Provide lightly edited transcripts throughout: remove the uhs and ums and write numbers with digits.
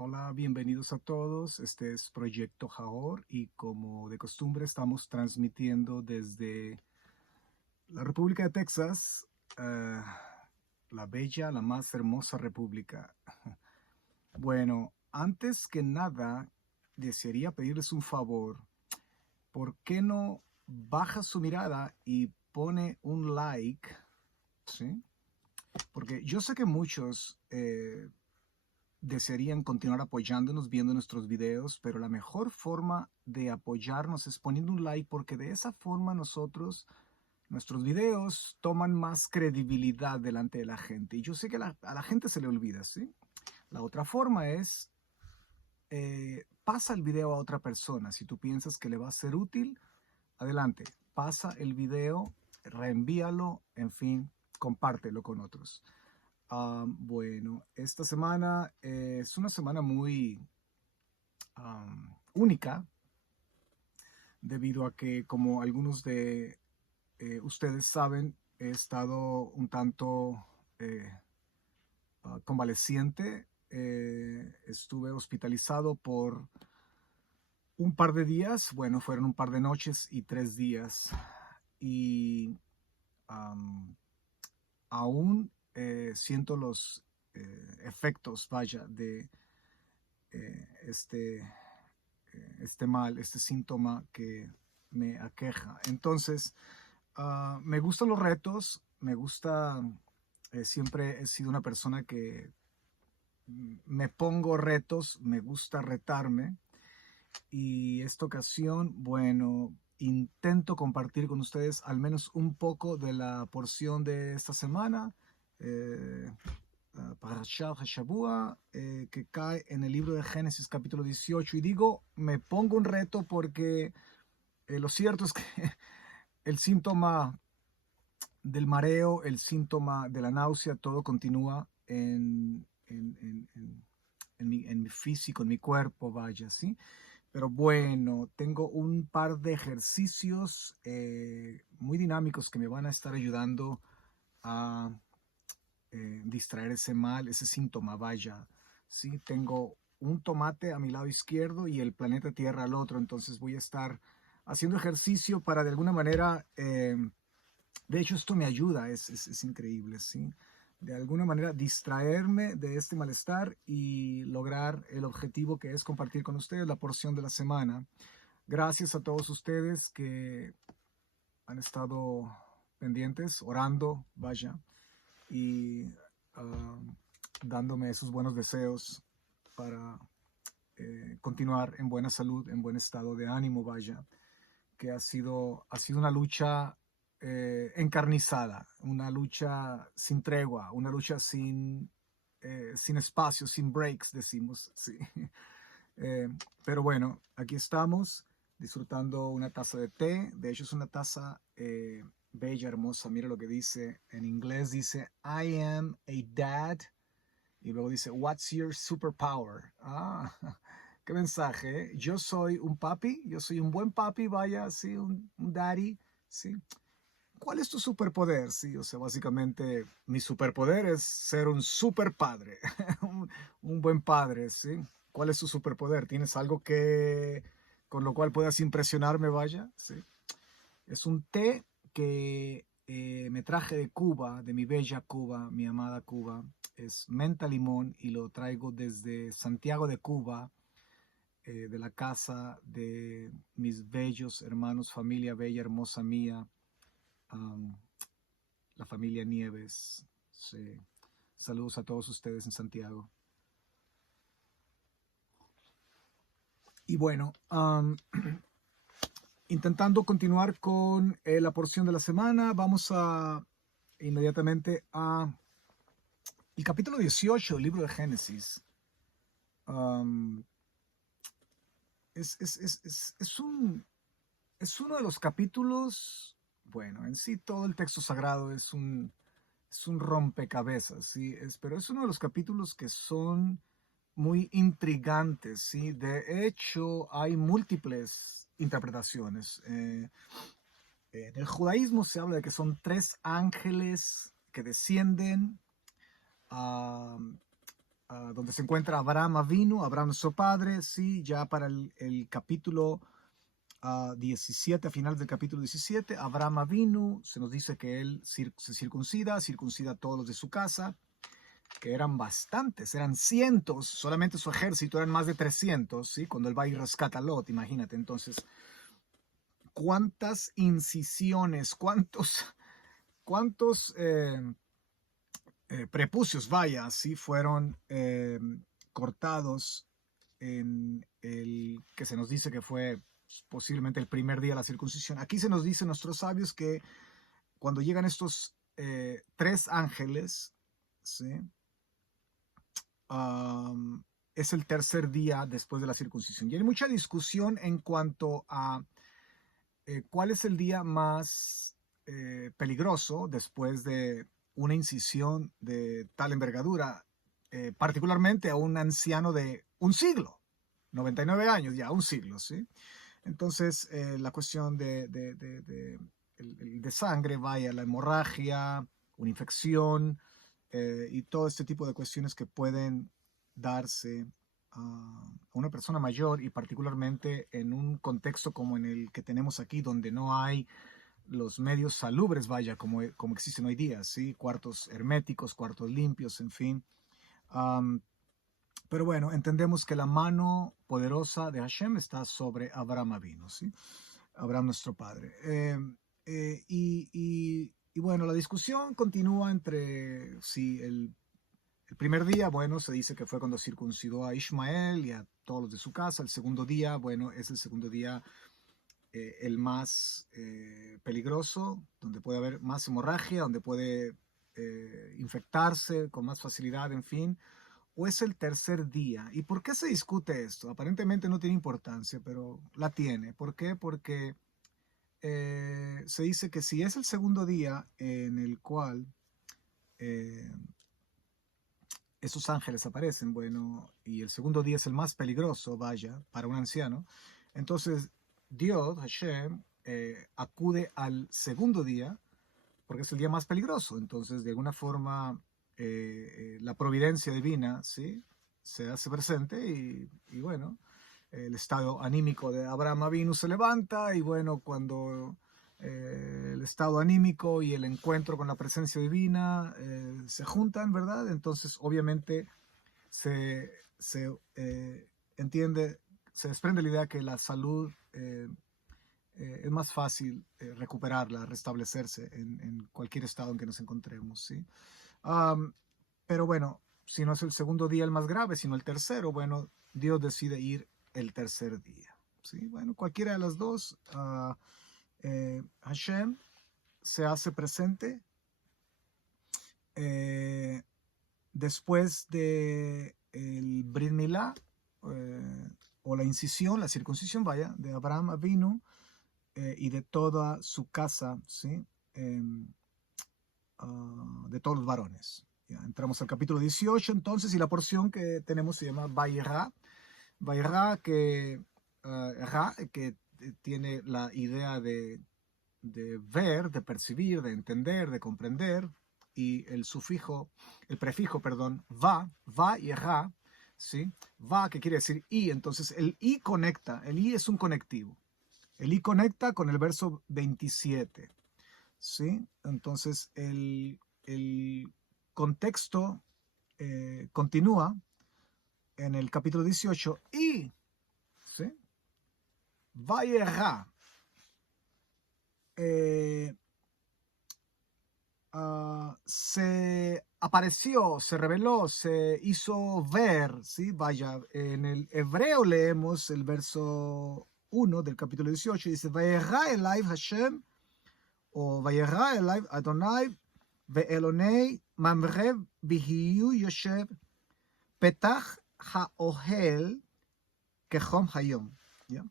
Hola, bienvenidos a todos. Este es Proyecto Jaor y como de costumbre estamos transmitiendo desde la República de Texas, eh, la bella, la más hermosa república. Bueno, antes que nada, desearía pedirles un favor. ¿Por qué no baja su mirada y pone un like? ¿Sí? Porque yo sé que muchos desearían continuar apoyándonos, viendo nuestros videos, pero la mejor forma de apoyarnos es poniendo un like, porque de esa forma nuestros videos toman más credibilidad delante de la gente. Y yo sé que a la gente se le olvida, ¿sí? La otra forma es, pasa el video a otra persona. Si tú piensas que le va a ser útil, adelante, pasa el video, reenvíalo, en fin, compártelo con otros. Bueno, esta semana es una semana muy única, debido a que, como algunos de ustedes saben, he estado un tanto eh, convaleciente. Estuve hospitalizado por un par de días, bueno, fueron un par de noches y 3 días. Y aún siento los efectos, vaya, de este este mal, este síntoma que me aqueja. Entonces, me gustan los retos, me gusta, siempre he sido una persona que me pongo retos, me gusta retarme. Y esta ocasión, bueno, intento compartir con ustedes al menos un poco de la porción de esta semana. Eh, Parashat Hashabua, que cae en el libro de Génesis capítulo 18. Y digo, me pongo un reto porque lo cierto es que el síntoma del mareo, el síntoma de la náusea, todo continúa en mi físico, en mi cuerpo, vaya, ¿sí? Pero bueno, tengo un par de ejercicios muy dinámicos que me van a estar ayudando a distraer ese mal, ese síntoma, vaya. Sí, tengo un tomate a mi lado izquierdo y el planeta Tierra al otro, entonces voy a estar haciendo ejercicio para de alguna manera, de hecho esto me ayuda, es increíble, ¿sí? De alguna manera distraerme de este malestar y lograr el objetivo, que es compartir con ustedes la porción de la semana. Gracias a todos ustedes que han estado pendientes, orando, vaya, y uh, dándome esos buenos deseos para continuar en buena salud, en buen estado de ánimo, vaya, que ha sido una lucha encarnizada, una lucha sin tregua, una lucha sin espacio, sin breaks, decimos, sí. Eh, pero bueno, aquí estamos disfrutando una taza de té. De hecho, es una taza bella, hermosa. Mira lo que dice. En inglés dice, I am a dad. Y luego dice, what's your superpower? Ah, qué mensaje. Yo soy un papi, yo soy un buen papi, vaya, sí, un daddy, sí. ¿Cuál es tu superpoder? Sí, o sea, básicamente mi superpoder es ser un super padre, un buen padre, ¿sí? ¿Cuál es tu superpoder? ¿Tienes algo que con lo cual puedas impresionarme, vaya? Sí. Es un té que me traje de Cuba, de mi bella Cuba, mi amada Cuba. Es menta limón y lo traigo desde Santiago de Cuba, de la casa de mis bellos hermanos, familia bella, hermosa mía, um, la familia Nieves. Sí. Saludos a todos ustedes en Santiago. Y bueno, intentando continuar con la porción de la semana, vamos a inmediatamente a el capítulo 18 del libro de Génesis. Um, es uno de los capítulos, bueno, en sí todo el texto sagrado es un rompecabezas, ¿sí? Pero es uno de los capítulos que son muy intrigantes, ¿sí? De hecho, hay múltiples interpretaciones. En el judaísmo se habla de que son 3 ángeles que descienden. donde se encuentra Abraham Avinu, Abraham nuestro padre, sí, ya para el capítulo 17, a finales del capítulo 17, Abraham Avinu, se nos dice que él se circuncida a todos los de su casa, que eran bastantes, eran cientos, solamente su ejército eran más de 300, ¿sí? Cuando él va y rescata a Lot, imagínate, entonces, cuántas incisiones, cuántos prepucios, vaya, sí, fueron cortados en el que se nos dice que fue posiblemente el primer día de la circuncisión. Aquí se nos dice nuestros sabios que cuando llegan estos 3 ángeles, ¿sí? Es el tercer día después de la circuncisión. Y hay mucha discusión en cuanto a cuál es el día más peligroso después de una incisión de tal envergadura, particularmente a un anciano de un siglo, 99 años, ya un siglo, ¿sí? Entonces, la cuestión de sangre, vaya, la hemorragia, una infección y todo este tipo de cuestiones que pueden darse a una persona mayor y particularmente en un contexto como en el que tenemos aquí, donde no hay los medios salubres, vaya, como existen hoy día, ¿sí? Cuartos herméticos, cuartos limpios, en fin. Pero bueno, entendemos que la mano poderosa de Hashem está sobre Abraham Avinu, ¿sí? Abraham nuestro padre. Y bueno, la discusión continúa entre si el primer día, bueno, se dice que fue cuando circuncidó a Ismael y a todos los de su casa. El segundo día, bueno, es el segundo día el más peligroso, donde puede haber más hemorragia, donde puede infectarse con más facilidad, en fin. O es el tercer día. ¿Y por qué se discute esto? Aparentemente no tiene importancia, pero la tiene. ¿Por qué? Porque se dice que si es el segundo día en el cual esos ángeles aparecen, bueno, y el segundo día es el más peligroso, vaya, para un anciano, entonces Dios, Hashem, acude al segundo día porque es el día más peligroso. Entonces, de alguna forma, la providencia divina, ¿sí? Se hace presente y bueno, el estado anímico de Abraham Avinu se levanta y bueno, cuando el estado anímico y el encuentro con la presencia divina se juntan, ¿verdad? Entonces, obviamente, se entiende, se desprende la idea que la salud es más fácil recuperarla, restablecerse en cualquier estado en que nos encontremos, ¿sí? Pero bueno, si no es el segundo día el más grave, sino el tercero, bueno, Dios decide ir el tercer día, ¿sí? Bueno, cualquiera de las dos, Hashem se hace presente después de el Brit Milá, o la incisión, la circuncisión, vaya, de Abraham Avinu, y de toda su casa, ¿sí? De todos los varones. Ya, entramos al capítulo 18 entonces, y la porción que tenemos se llama Vayera. Vayera que tiene la idea de ver, de percibir, de entender, de comprender, y el prefijo, perdón, va y ra, ¿sí? Va, que quiere decir y, entonces el y conecta, el y es un conectivo. El I conecta con el verso 27, ¿sí? Entonces, el contexto continúa en el capítulo 18 y, ¿sí? Vayera, se apareció, se reveló, se hizo ver, ¿sí? Vaya, en el hebreo leemos el verso 1 del capítulo 18, dice, Vayera elai Hashem, o Vayera elai Adonai, ve'elonei mamre vihiyu yoshev, petach ha'ohel kechom hayom, ¿ya?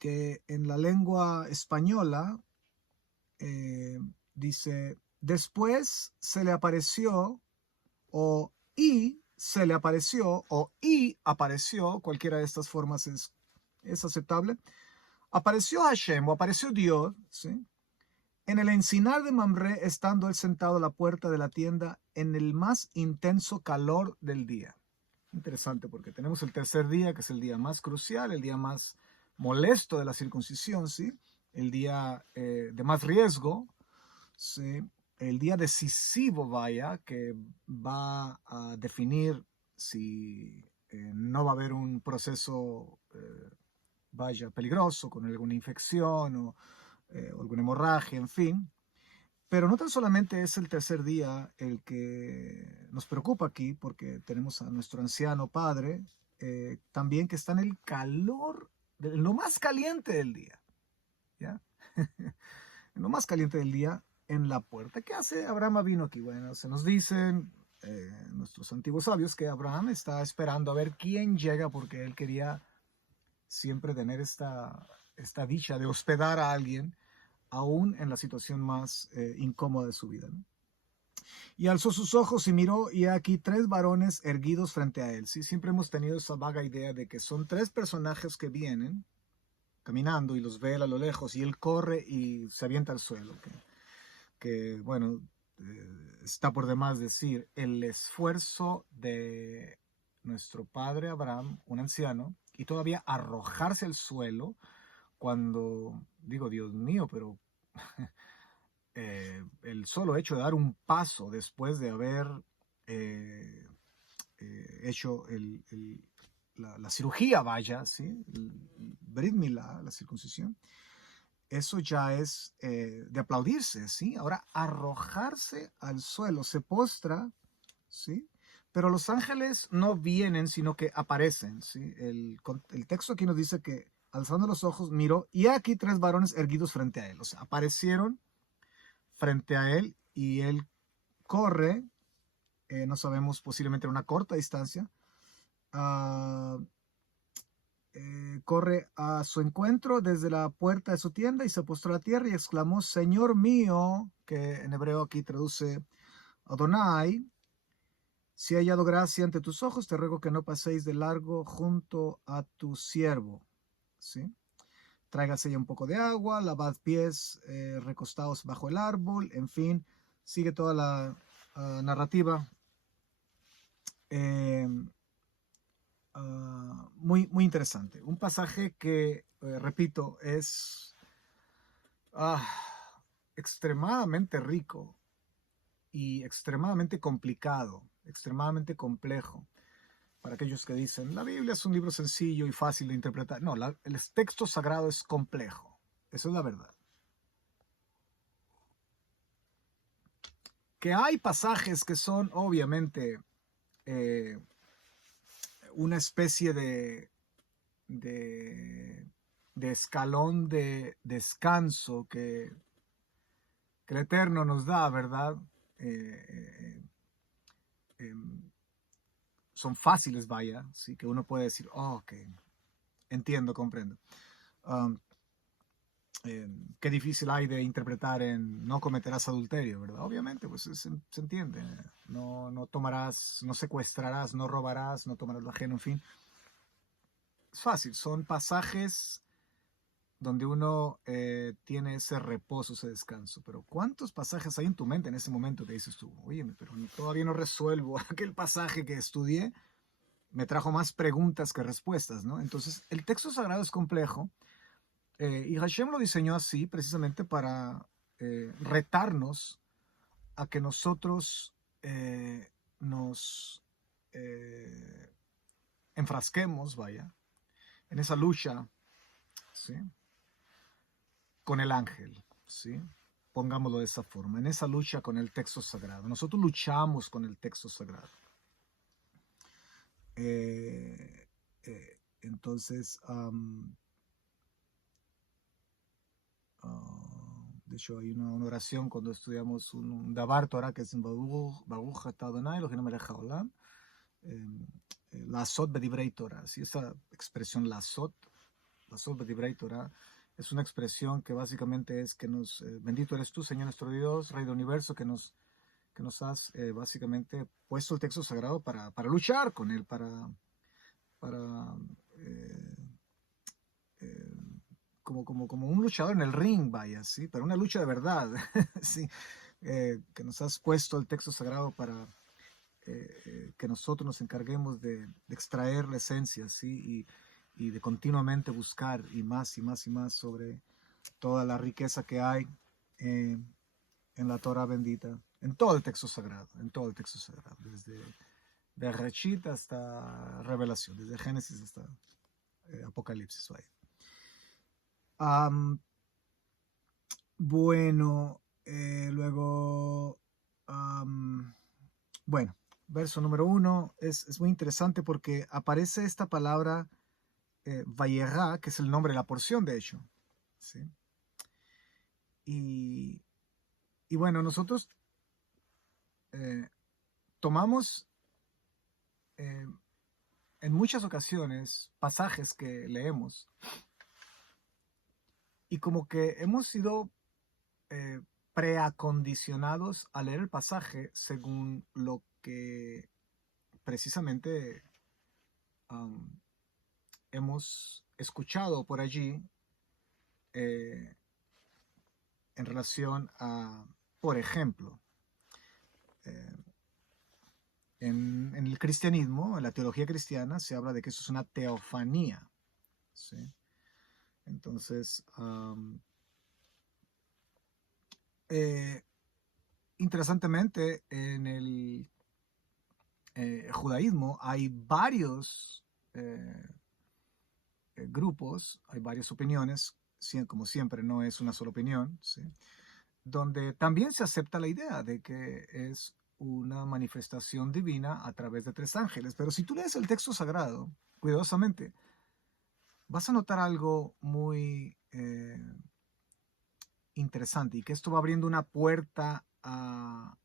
Que en la lengua española dice, después se le apareció, o y se le apareció, o y apareció, cualquiera de estas formas es aceptable, apareció Hashem, o apareció Dios, ¿sí? en el encinar de Mamre, estando él sentado a la puerta de la tienda en el más intenso calor del día. Interesante, porque tenemos el tercer día, que es el día más crucial, el día más molesto de la circuncisión, ¿sí? El día de más riesgo, ¿sí? El día decisivo, vaya, que va a definir si no va a haber un proceso, vaya, peligroso, con alguna infección o alguna hemorragia, en fin. Pero no tan solamente es el tercer día el que nos preocupa aquí, porque tenemos a nuestro anciano padre, también que está en el calor, de lo más caliente del día, ¿ya? En lo más caliente del día, en la puerta. ¿Qué hace Abraham vino aquí? Bueno, se nos dicen nuestros antiguos sabios que Abraham está esperando a ver quién llega, porque él quería siempre tener esta dicha de hospedar a alguien, aún en la situación más incómoda de su vida, ¿no? Y alzó sus ojos y miró, y aquí tres varones erguidos frente a él. ¿Sí? Siempre hemos tenido esa vaga idea de que son tres personajes que vienen caminando y los ve él a lo lejos, y él corre y se avienta al suelo. Bueno, está por demás decir, el esfuerzo de nuestro padre Abraham, un anciano, y todavía arrojarse al suelo cuando, digo, Dios mío, pero el solo hecho de dar un paso después de haber eh, hecho la cirugía, vaya, ¿sí? El Brit Milá, la circuncisión, eso ya es de aplaudirse, ¿sí? Ahora, arrojarse al suelo, se postra, ¿sí? Pero los ángeles no vienen, sino que aparecen, ¿sí? El texto aquí nos dice que alzando los ojos miró, y aquí tres varones erguidos frente a él. O sea, aparecieron frente a él y él corre, no sabemos, posiblemente a una corta distancia, uh, corre a su encuentro desde la puerta de su tienda y se postró a la tierra y exclamó, Señor mío, que en hebreo aquí traduce Adonai, si he hallado gracia ante tus ojos, te ruego que no paséis de largo junto a tu siervo, ¿sí? Tráigase ya un poco de agua, lavad pies recostados bajo el árbol, en fin, sigue toda la narrativa eh, muy, muy interesante. Un pasaje que, repito, es ah, extremadamente rico y extremadamente complicado, extremadamente complejo. Para aquellos que dicen, la Biblia es un libro sencillo y fácil de interpretar. No, el texto sagrado es complejo. Eso es la verdad. Que hay pasajes que son obviamente eh, una especie de, de escalón de descanso que el Eterno nos da, ¿verdad? Eh, eh, son fáciles, vaya, ¿sí? Que uno puede decir, oh, ok, entiendo, comprendo. Um, qué difícil hay de interpretar en no cometerás adulterio, ¿verdad? Obviamente, pues se entiende. No, no tomarás, no secuestrarás, no robarás, no tomarás lo ajeno, en fin. Es fácil, son pasajes donde uno tiene ese reposo, ese descanso. Pero ¿cuántos pasajes hay en tu mente en ese momento que dices tú, oye, pero todavía no resuelvo aquel pasaje que estudié? Me trajo más preguntas que respuestas, ¿no? Entonces, el texto sagrado es complejo y Hashem lo diseñó así precisamente para retarnos a que nosotros nos enfrasquemos, vaya, en esa lucha, ¿sí? Con el ángel, ¿sí? Pongámoslo de esa forma, en esa lucha con el texto sagrado. Nosotros luchamos con el texto sagrado. Entonces, de hecho, hay una oración cuando estudiamos un Dabar Torah que es en Baruch Atah Adonai Eloheinu melech haolam, Lasot bedivrei Torah. ¿Sí? Esta expresión Lasot bedivrei Torah, es una expresión que básicamente es que bendito eres tú, Señor nuestro Dios, Rey del Universo, que nos has básicamente puesto el texto sagrado para luchar con él, para eh, eh, como un luchador en el ring, vaya, ¿sí? Pero una lucha de verdad, ¿sí? Que nos has puesto el texto sagrado para que nosotros nos encarguemos de extraer la esencia, ¿sí? Y de continuamente buscar y más y más y más sobre toda la riqueza que hay eh, en la Torah bendita, en todo el texto sagrado, desde Bereshit hasta Revelación, desde Génesis hasta Apocalipsis. Vaya. Bueno, luego, bueno, verso número 1 es muy interesante porque aparece esta palabra Vayera, que es el nombre de la porción, de hecho. ¿Sí? Y bueno, nosotros tomamos en muchas ocasiones pasajes que leemos y como que hemos sido preacondicionados a leer el pasaje según lo que precisamente hemos escuchado por allí en relación a, por ejemplo, en el cristianismo, en la teología cristiana, se habla de que eso es una teofanía. ¿Sí? Entonces, interesantemente, en el judaísmo hay varios grupos, hay varias opiniones, como siempre no es una sola opinión, ¿sí? Donde también se acepta la idea de que es una manifestación divina a través de 3 ángeles. Pero si tú lees el texto sagrado cuidadosamente, vas a notar algo muy interesante, y que esto va abriendo una puerta a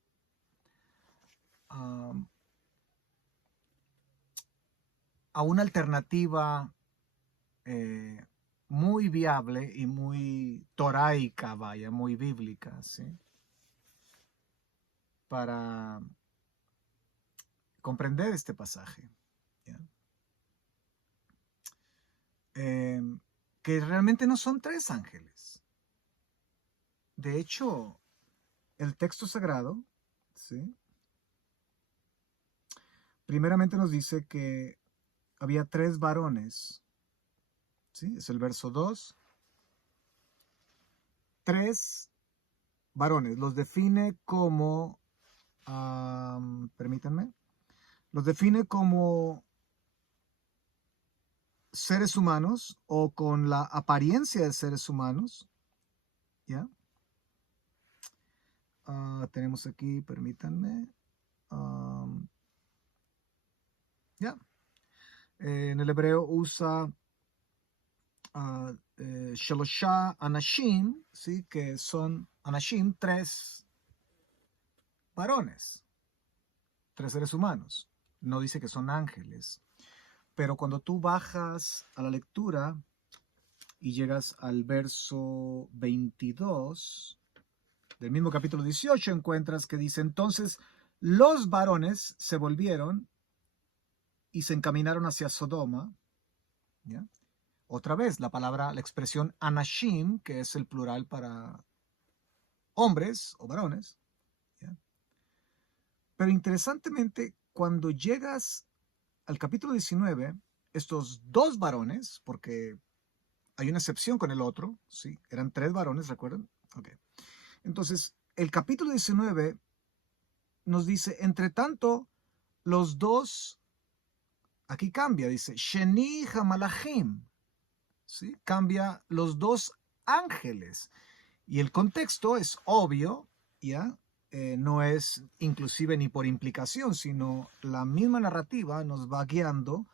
una alternativa muy viable y muy toraica, vaya, muy bíblica, ¿sí? Para comprender este pasaje. ¿Ya? Que realmente no son 3 ángeles. De hecho, el texto sagrado, ¿sí? Primeramente nos dice que había 3 varones, ¿sí? Es el verso 2. 3 varones, los define como, permítanme, los define como seres humanos o con la apariencia de seres humanos, ¿ya? Tenemos aquí, permítanme, ¿ya? En el hebreo usa Shelosha Anashim, ¿sí? Que son Anashim, 3 varones, 3 seres humanos. No dice que son ángeles. Pero cuando tú bajas a la lectura y llegas al verso 22 del mismo capítulo 18, encuentras que dice: entonces los varones se volvieron y se encaminaron hacia Sodoma. ¿Ya? Otra vez la expresión anashim, que es el plural para hombres o varones. ¿Ya? Pero interesantemente, cuando llegas al capítulo 19, estos 2 varones, porque hay una excepción con el otro, ¿sí? Eran 3 varones, ¿recuerdan? Ok. Entonces, el capítulo 19 nos dice: entre tanto, los 2, aquí cambia, dice, Sheni Hamalachim, ¿sí? Cambia los 2 ángeles. Y el contexto es obvio, ¿ya? No es inclusive ni por implicación, sino la misma narrativa nos va guiando,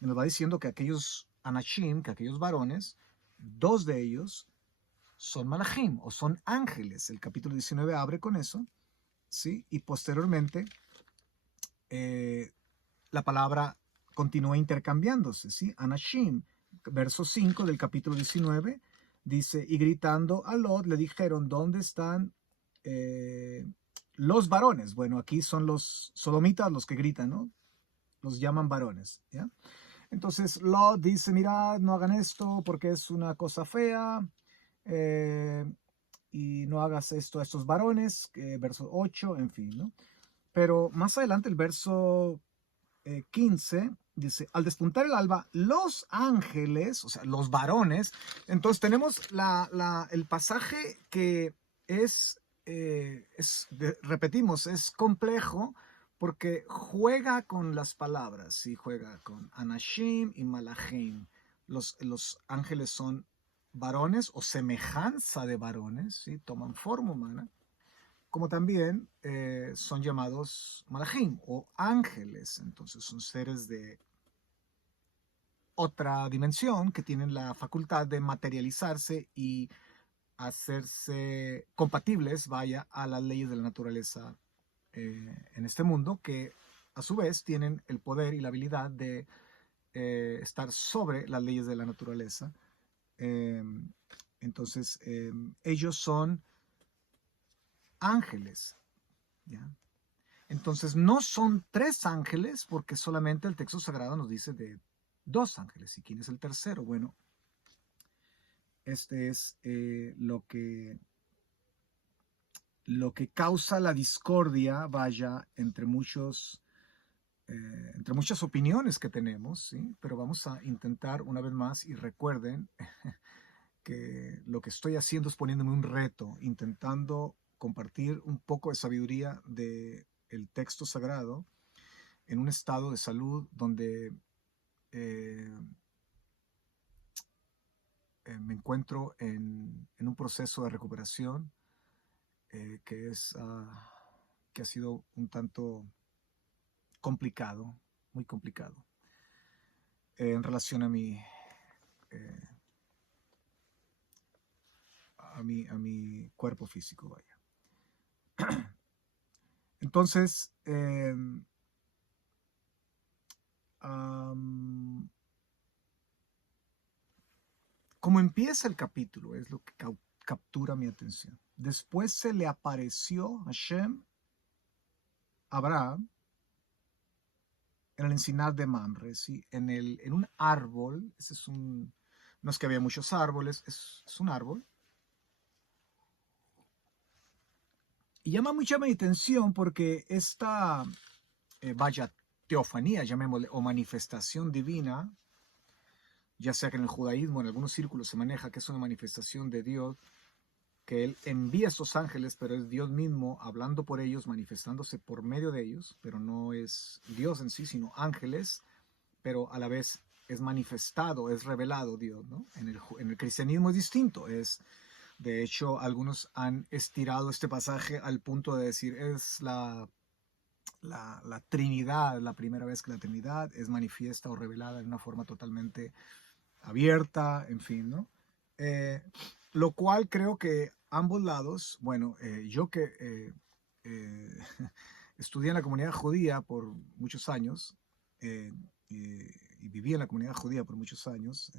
y nos va diciendo que aquellos anashim, que aquellos varones, 2 de ellos son malachim o son ángeles. El capítulo 19 abre con eso, ¿sí? Y posteriormente la palabra continúa intercambiándose, ¿sí? Anashim, verso 5 del capítulo 19, dice: y gritando a Lot le dijeron: ¿dónde están los varones? Bueno, aquí son los sodomitas los que gritan, ¿no? Los llaman varones, ¿ya? Entonces Lot dice, mira, no hagan esto porque es una cosa fea, eh, y no hagas esto a estos varones, verso 8, en fin, ¿no? Pero más adelante el verso 15 dice, al despuntar el alba, los ángeles, o sea, los varones, entonces tenemos el pasaje que repetimos, es complejo porque juega con las palabras, y juega con Anashim y Malachim. Los ángeles son varones o semejanza de varones, ¿sí? Toman forma humana, como también son llamados malachim o ángeles. Entonces son seres de otra dimensión que tienen la facultad de materializarse y hacerse compatibles, vaya, a las leyes de la naturaleza en este mundo, que a su vez tienen el poder y la habilidad de estar sobre las leyes de la naturaleza. Eh, entonces, ellos son ángeles, ¿ya? Entonces no son 3 ángeles porque solamente el texto sagrado nos dice de 2 ángeles. ¿Y quién es el tercero? Bueno, este es lo que causa la discordia, vaya, entre muchas opiniones que tenemos, ¿sí? Pero vamos a intentar una vez más, y recuerden que lo que estoy haciendo es poniéndome un reto, intentando compartir un poco de sabiduría del texto sagrado en un estado de salud donde eh, me encuentro en un proceso de recuperación que ha sido un tanto complicado, muy complicado, en relación eh, a mi cuerpo físico, vaya. Entonces, como empieza el capítulo es lo que captura mi atención. Después se le apareció Hashem a Abraham en el encinar de Mamre, ¿sí? En un árbol. No es que había muchos árboles, es un árbol. Y llama mucha mi atención porque esta, vaya, teofanía, llamémosle, o manifestación divina, ya sea que en el judaísmo, en algunos círculos se maneja que es una manifestación de Dios, que Él envía a estos ángeles, pero es Dios mismo hablando por ellos, manifestándose por medio de ellos, pero no es Dios en sí, sino ángeles, pero a la vez es manifestado, es revelado Dios, ¿no? En el cristianismo es distinto. De hecho, algunos han estirado este pasaje al punto de decir es la Trinidad, la primera vez que la Trinidad es manifiesta o revelada en una forma totalmente abierta, en fin, ¿no? Lo cual creo que ambos lados, bueno, yo que eh, estudié en la comunidad judía por muchos años, y viví en la comunidad judía por muchos años,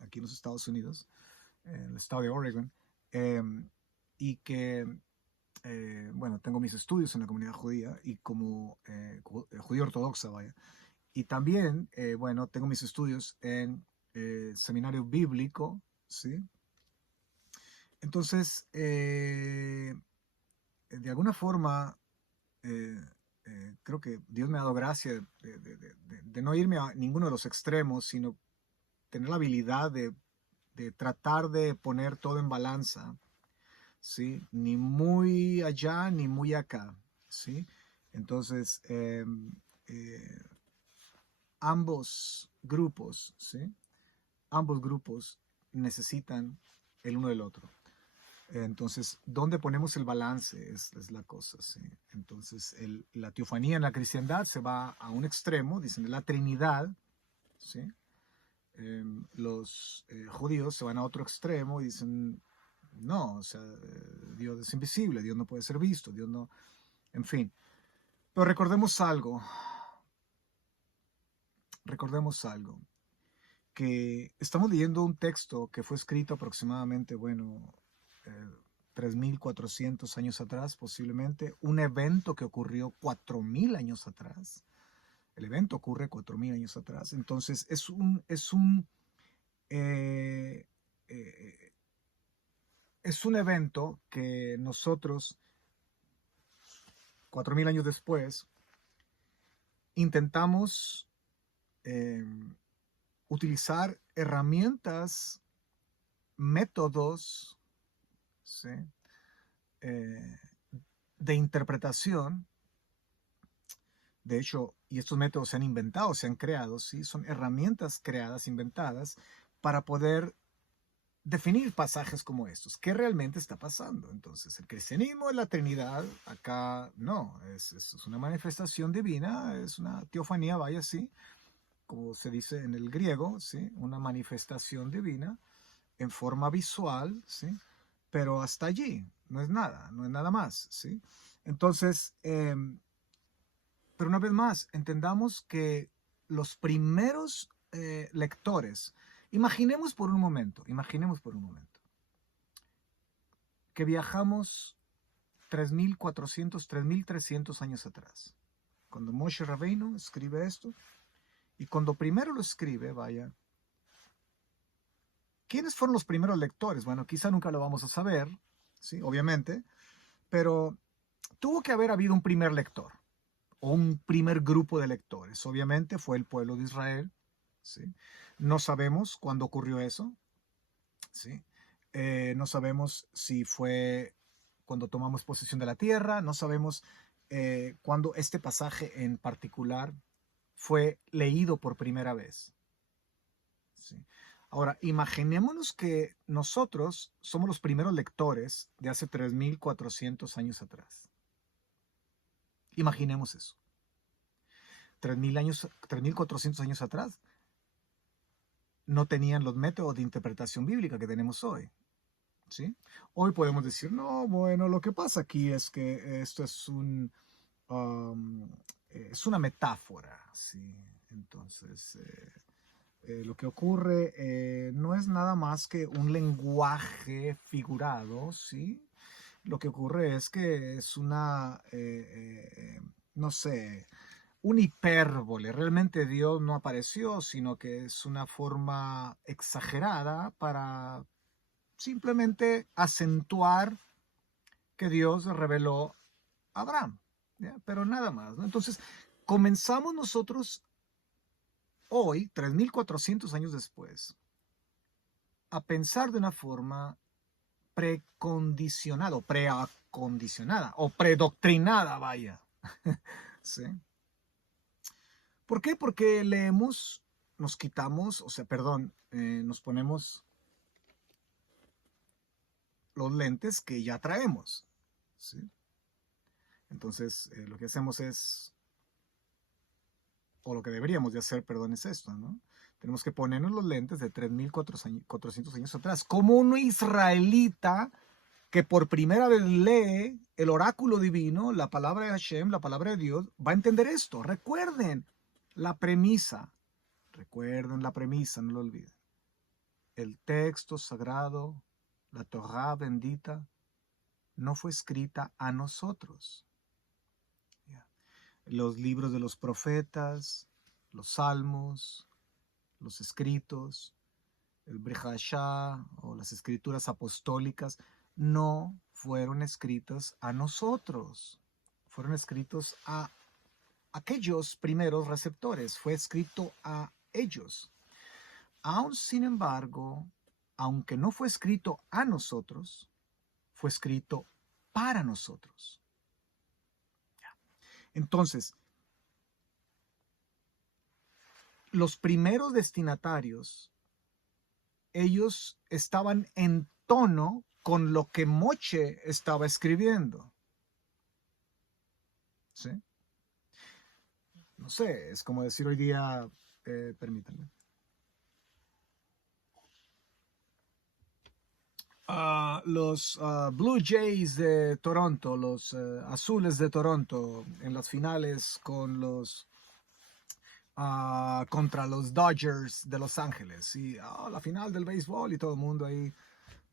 aquí en los Estados Unidos, en el estado de Oregon, eh, y que, bueno, tengo mis estudios en la comunidad judía y como judío ortodoxa, vaya. Y también, bueno, tengo mis estudios en seminario bíblico, ¿sí? Entonces, de alguna forma, eh, creo que Dios me ha dado gracia de no irme a ninguno de los extremos, sino tener la habilidad de tratar de poner todo en balanza, ¿sí? Ni muy allá ni muy acá, ¿sí? Entonces, eh, ambos grupos, ¿sí? Ambos grupos necesitan el uno del otro. Entonces, ¿dónde ponemos el balance? Es la cosa, ¿sí? Entonces, la teofanía en la cristiandad se va a un extremo, dicen la Trinidad, ¿sí? Los judíos se van a otro extremo y dicen, no, o sea, Dios es invisible, Dios no puede ser visto, Dios no, en fin. Pero recordemos algo, que estamos leyendo un texto que fue escrito aproximadamente, bueno, 3.400 años atrás, posiblemente, un evento que ocurrió 4.000 años atrás, El evento ocurre 4.000 años atrás. Entonces eh, eh, es un evento que nosotros, 4.000 años después, intentamos eh, utilizar herramientas, métodos, ¿sí? eh, de interpretación. De hecho, y estos métodos se han inventado, se han creado, ¿sí? Son herramientas creadas, inventadas, para poder definir pasajes como estos. ¿Qué realmente está pasando? Entonces, el cristianismo es la Trinidad, acá no, es una manifestación divina, es una teofanía, vaya así, como se dice en el griego, ¿sí? Una manifestación divina en forma visual, ¿sí? Pero hasta allí, no es nada más, ¿sí? Entonces, pero una vez más, entendamos que los primeros lectores, imaginemos por un momento, que viajamos 3.400, 3.300 años atrás, cuando Moshe Rabbeinu escribe esto, y cuando primero lo escribe, vaya, ¿quiénes fueron los primeros lectores? Bueno, quizá nunca lo vamos a saber, ¿sí? Obviamente, pero tuvo que haber habido un primer lector, o un primer grupo de lectores. Obviamente fue el pueblo de Israel, ¿sí? No sabemos cuándo ocurrió eso, ¿sí? No sabemos si fue cuando tomamos posesión de la tierra, no sabemos cuándo este pasaje en particular fue leído por primera vez, ¿sí? Ahora, imaginémonos que nosotros somos los primeros lectores de hace 3.400 años atrás. Imaginemos eso. 3.400 años atrás no tenían los métodos de interpretación bíblica que tenemos hoy, ¿sí? Hoy podemos decir, no, bueno, lo que pasa aquí es que esto es una metáfora, ¿sí? Entonces, lo que ocurre no es nada más que un lenguaje figurado, ¿sí? Lo que ocurre es que es no sé, una hipérbole. Realmente Dios no apareció, sino que es una forma exagerada para simplemente acentuar que Dios reveló a Abraham, ¿ya? Pero nada más, ¿no? Entonces, comenzamos nosotros hoy, 3.400 años después, a pensar de una forma precondicionada, o preacondicionada, o predoctrinada, vaya. ¿Sí? ¿Por qué? Porque leemos, nos quitamos, o sea, perdón, nos ponemos los lentes que ya traemos, ¿sí? Entonces, lo que hacemos es, o lo que deberíamos de hacer, perdón, es esto, ¿no? Tenemos que ponernos los lentes de 3.400 años atrás, como un israelita que por primera vez lee el oráculo divino, la palabra de Hashem, la palabra de Dios, va a entender esto. La premisa, recuerden la premisa, no lo olviden. El texto sagrado, la Torá bendita, no fue escrita a nosotros. Los libros de los profetas, los salmos, los escritos, el Brihashá o las escrituras apostólicas, no fueron escritas a nosotros. Fueron escritos a aquellos primeros receptores. Fue escrito a ellos. Aún sin embargo, aunque no fue escrito a nosotros, fue escrito para nosotros. Entonces, los primeros destinatarios, ellos estaban en tono con lo que Moche estaba escribiendo. ¿Sí? No sé, es como decir hoy día, permítanme. Los Blue Jays de Toronto, los Azules de Toronto en las finales con contra los Dodgers de Los Ángeles. Y la final del béisbol y todo el mundo ahí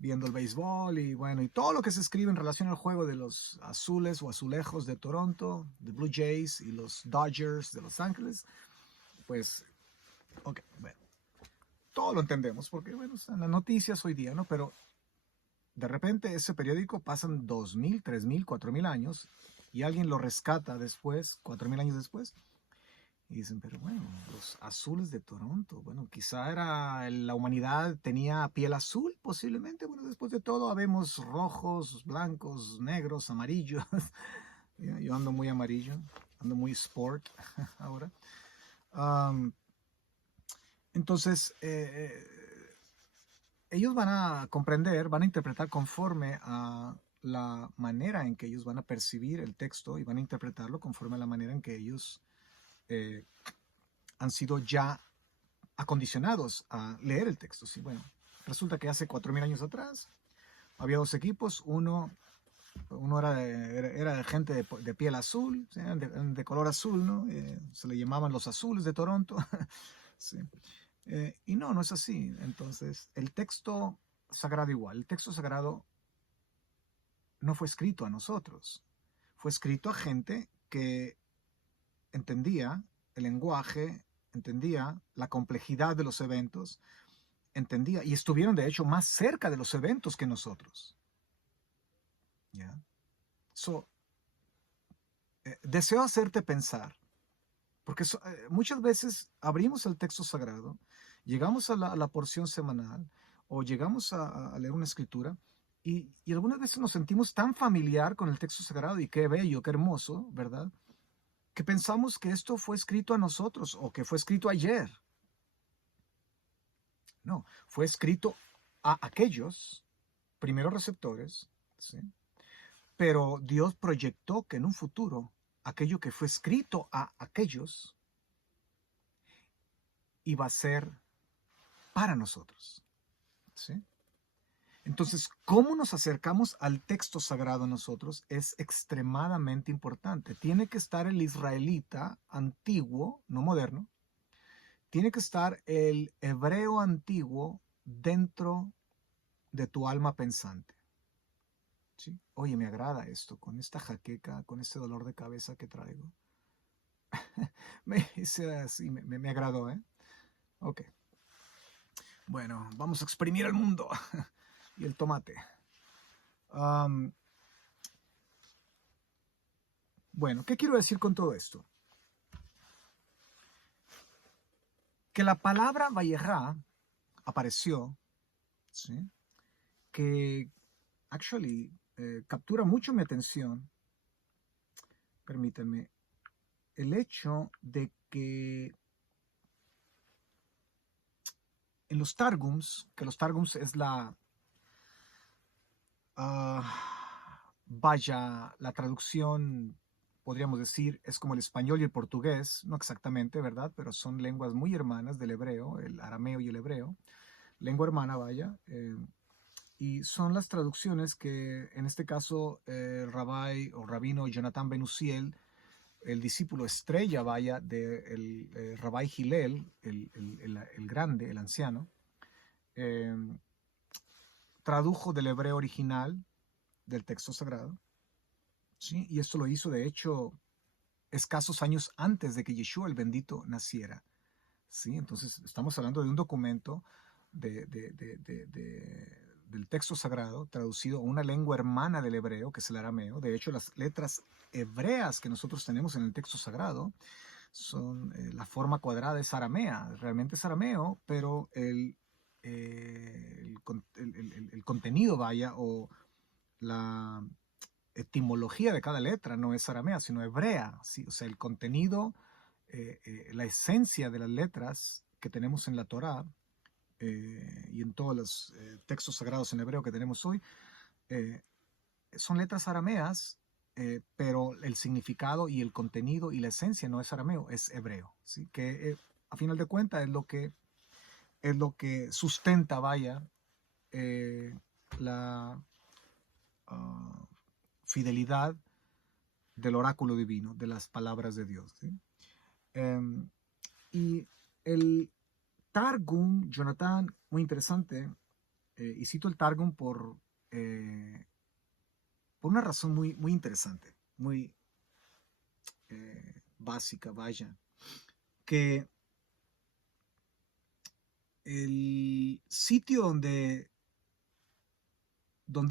viendo el béisbol y bueno, y todo lo que se escribe en relación al juego de los Azules o Azulejos de Toronto, de Blue Jays y los Dodgers de Los Ángeles, pues, ok, bueno, todo lo entendemos porque, bueno, están las noticias hoy día, ¿no? Pero de repente ese periódico pasan 2000, 3000, 4000 años y alguien lo rescata después, 4000 años después. Y dicen, pero bueno, los Azules de Toronto, bueno, quizá la humanidad tenía piel azul, posiblemente. Bueno, después de todo, habemos rojos, blancos, negros, amarillos. Yo ando muy amarillo, ando muy sport ahora. Um, entonces, ellos van a comprender, van a interpretar conforme a la manera en que ellos van a percibir el texto y van a interpretarlo conforme a la manera en que ellos eh, han sido ya acondicionados a leer el texto. Sí, bueno, resulta que hace 4000 años atrás había dos equipos, uno era de gente de piel azul, ¿sí? de color azul, ¿no? Se le llamaban los Azules de Toronto. Sí. Y no, no es así. Entonces, el texto sagrado igual, el texto sagrado no fue escrito a nosotros, fue escrito a gente que entendía el lenguaje, entendía la complejidad de los eventos, entendía, y estuvieron de hecho más cerca de los eventos que nosotros. ¿Ya? So, deseo hacerte pensar, porque muchas veces abrimos el texto sagrado, llegamos a la porción semanal o llegamos a leer una escritura y algunas veces nos sentimos tan familiar con el texto sagrado y qué bello, qué hermoso, ¿verdad? Que pensamos que esto fue escrito a nosotros o que fue escrito ayer. No, fue escrito a aquellos primeros receptores, ¿sí? Pero Dios proyectó que en un futuro aquello que fue escrito a aquellos iba a ser para nosotros, ¿sí? Entonces, cómo nos acercamos al texto sagrado nosotros es extremadamente importante. Tiene que estar el israelita antiguo, no moderno, tiene que estar el hebreo antiguo dentro de tu alma pensante. ¿Sí? Oye, me agrada esto, con esta jaqueca, con este dolor de cabeza que traigo. Me agradó, ¿eh? Ok. Bueno, vamos a exprimir el mundo y el tomate. Bueno, ¿qué quiero decir con todo esto? Que la palabra Vayera apareció, ¿sí? Que actually captura mucho mi atención. Permítanme. El hecho de que en los Targums, que los Targums es vaya, la traducción, podríamos decir, es como el español y el portugués, no exactamente, ¿verdad? Pero son lenguas muy hermanas del hebreo, el arameo y el hebreo, lengua hermana, vaya, y son las traducciones que, en este caso, el rabí o rabino Jonathan Ben Uziel, el discípulo estrella, vaya, del Rabbi Hillel, el grande, el anciano, eh, tradujo del hebreo original del texto sagrado, ¿sí? Y esto lo hizo, de hecho, escasos años antes de que Yeshua el bendito naciera, ¿sí? Entonces, estamos hablando de un documento del texto sagrado traducido a una lengua hermana del hebreo, que es el arameo. De hecho, las letras hebreas que nosotros tenemos en el texto sagrado son, la forma cuadrada es aramea, realmente es arameo, pero el contenido, vaya, o la etimología de cada letra no es aramea, sino hebrea, ¿sí? O sea, el contenido, la esencia de las letras que tenemos en la Torá y en todos los textos sagrados en hebreo que tenemos hoy, eh, son letras arameas, pero el significado y el contenido y la esencia no es arameo, es hebreo, ¿sí? Que a final de cuentas es lo que sustenta, vaya, la fidelidad del oráculo divino, de las palabras de Dios, ¿sí? Y el Targum, Jonathan, muy interesante, Y cito el Targum por una razón muy, muy interesante, muy básica, vaya, que el sitio donde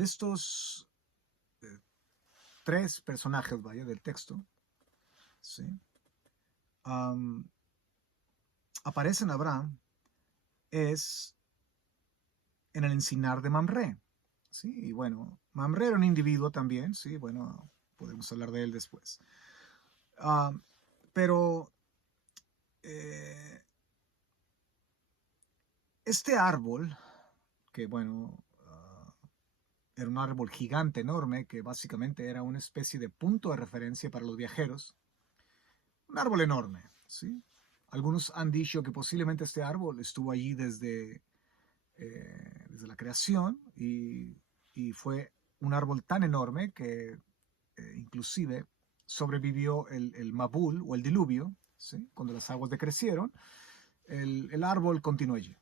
estos eh, tres personajes, vaya, del texto, ¿sí? um, aparecen Abraham es en el encinar de Mamre, ¿sí? Y bueno, Mamre era un individuo también, ¿sí? Bueno, podemos hablar de él después. Pero eh, este árbol, que bueno, era un árbol gigante, enorme, que básicamente era una especie de punto de referencia para los viajeros, un árbol enorme, ¿sí? Algunos han dicho que posiblemente este árbol estuvo allí desde la creación y fue un árbol tan enorme que inclusive sobrevivió el Mabul o el diluvio, ¿sí? Cuando las aguas decrecieron, el árbol continuó allí.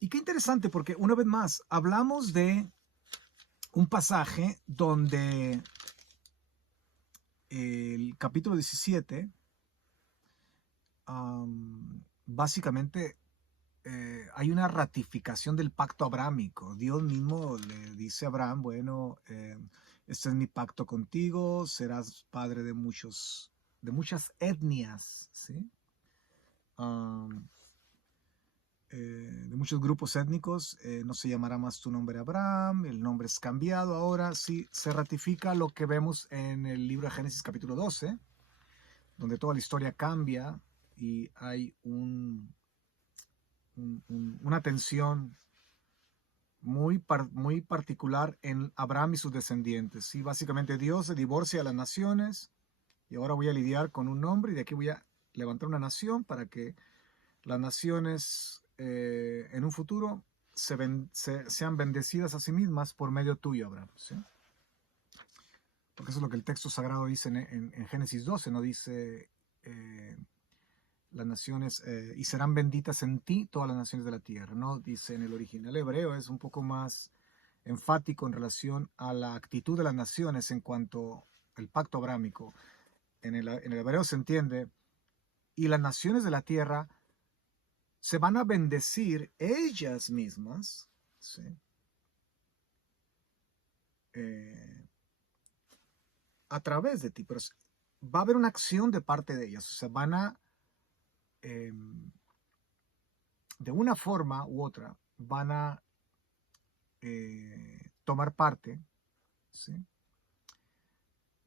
Y qué interesante, porque una vez más hablamos de un pasaje donde el capítulo 17 básicamente hay una ratificación del pacto abrámico. Dios mismo le dice a Abraham, bueno, este es mi pacto contigo, serás padre de muchas etnias, ¿sí? Um, de muchos grupos étnicos, no se llamará más tu nombre Abraham, el nombre es cambiado ahora, sí, se ratifica lo que vemos en el libro de Génesis capítulo 12, donde toda la historia cambia y hay una tensión muy particular en Abraham y sus descendientes. ¿Sí? Básicamente Dios se divorcia de las naciones y ahora voy a lidiar con un hombre y de aquí voy a levantar una nación para que las naciones en un futuro sean bendecidas a sí mismas por medio tuyo, Abraham. ¿Sí? Porque eso es lo que el texto sagrado dice en Génesis 12, no dice las naciones y serán benditas en ti todas las naciones de la tierra, no dice en el original hebreo, es un poco más enfático en relación a la actitud de las naciones en cuanto al pacto abrámico. En el hebreo se entiende, y las naciones de la tierra se van a bendecir ellas mismas, ¿sí? eh, a través de ti, pero va a haber una acción de parte de ellas, o sea, van a, eh, de una forma u otra, van a tomar parte, ¿sí?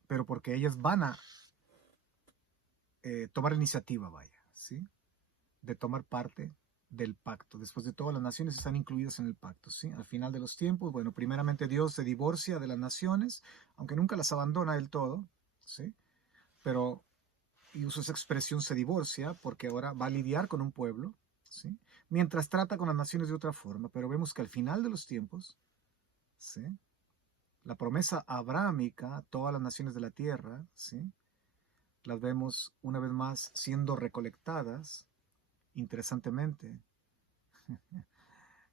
Pero porque ellas van a tomar iniciativa, vaya, ¿sí? De tomar parte del pacto. Después de todo, las naciones están incluidas en el pacto, ¿sí? Al final de los tiempos, bueno, primeramente Dios se divorcia de las naciones, aunque nunca las abandona del todo, ¿sí? Pero, y uso esa expresión se divorcia, porque ahora va a lidiar con un pueblo, ¿sí? Mientras trata con las naciones de otra forma, pero vemos que al final de los tiempos, ¿sí? La promesa abrámica, todas las naciones de la tierra, ¿sí? Las vemos una vez más siendo recolectadas, interesantemente,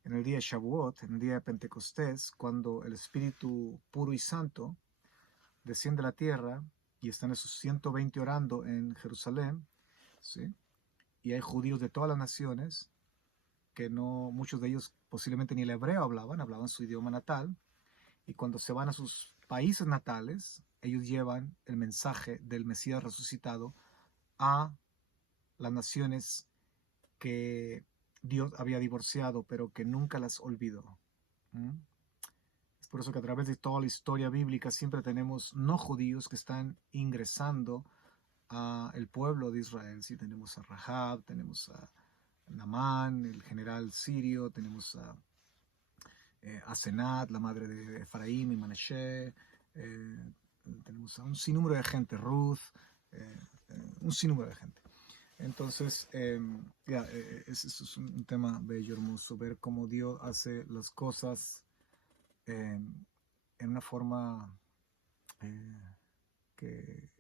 en el día de Shavuot, en el día de Pentecostés, cuando el Espíritu puro y santo desciende a la tierra y están esos 120 orando en Jerusalén, ¿sí? Y hay judíos de todas las naciones, que no, muchos de ellos posiblemente ni el hebreo hablaban su idioma natal, y cuando se van a sus países natales, ellos llevan el mensaje del Mesías resucitado a las naciones que Dios había divorciado, pero que nunca las olvidó. ¿Mm? Es por eso que a través de toda la historia bíblica siempre tenemos no judíos que están ingresando al pueblo de Israel. Sí, tenemos a Rahab, tenemos a Naamán, el general sirio, tenemos a Senat, la madre de Efraín y Manashe, tenemos a un sinnúmero de gente, Ruth, un sinnúmero de gente. Entonces, eso es un tema bello, hermoso, ver cómo Dios hace las cosas en una forma eh, que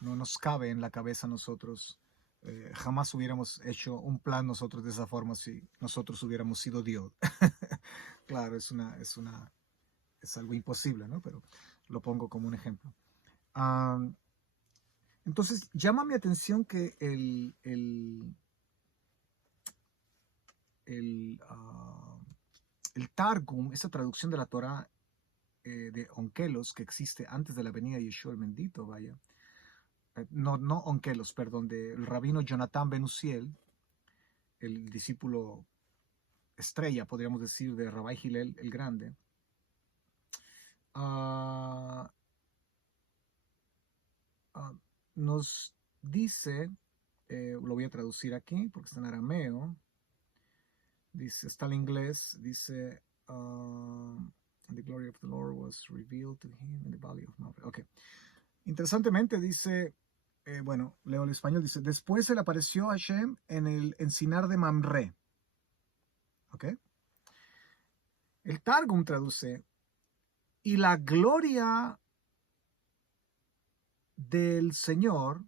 no nos cabe en la cabeza a nosotros Jamás hubiéramos hecho un plan nosotros de esa forma si nosotros hubiéramos sido Dios. Claro, es algo imposible, ¿no? Pero lo pongo como un ejemplo. Entonces, llama mi atención que el Targum, esa traducción de la Torah de Onkelos que existe antes de la venida de Yeshua el bendito, vaya. No Onkelos, perdón, del rabino Jonathan Ben Uziel, el discípulo estrella, podríamos decir, de Rabbi Hillel el Grande. Nos dice, lo voy a traducir aquí porque está en arameo, dice, está en inglés, dice, the glory of the Lord was revealed to him in the valley of Mamre. Ok. Interesantemente dice, bueno, leo el español, dice, después se le apareció a Hashem en el encinar de Mamre. Ok. El Targum traduce, y la gloria del Señor,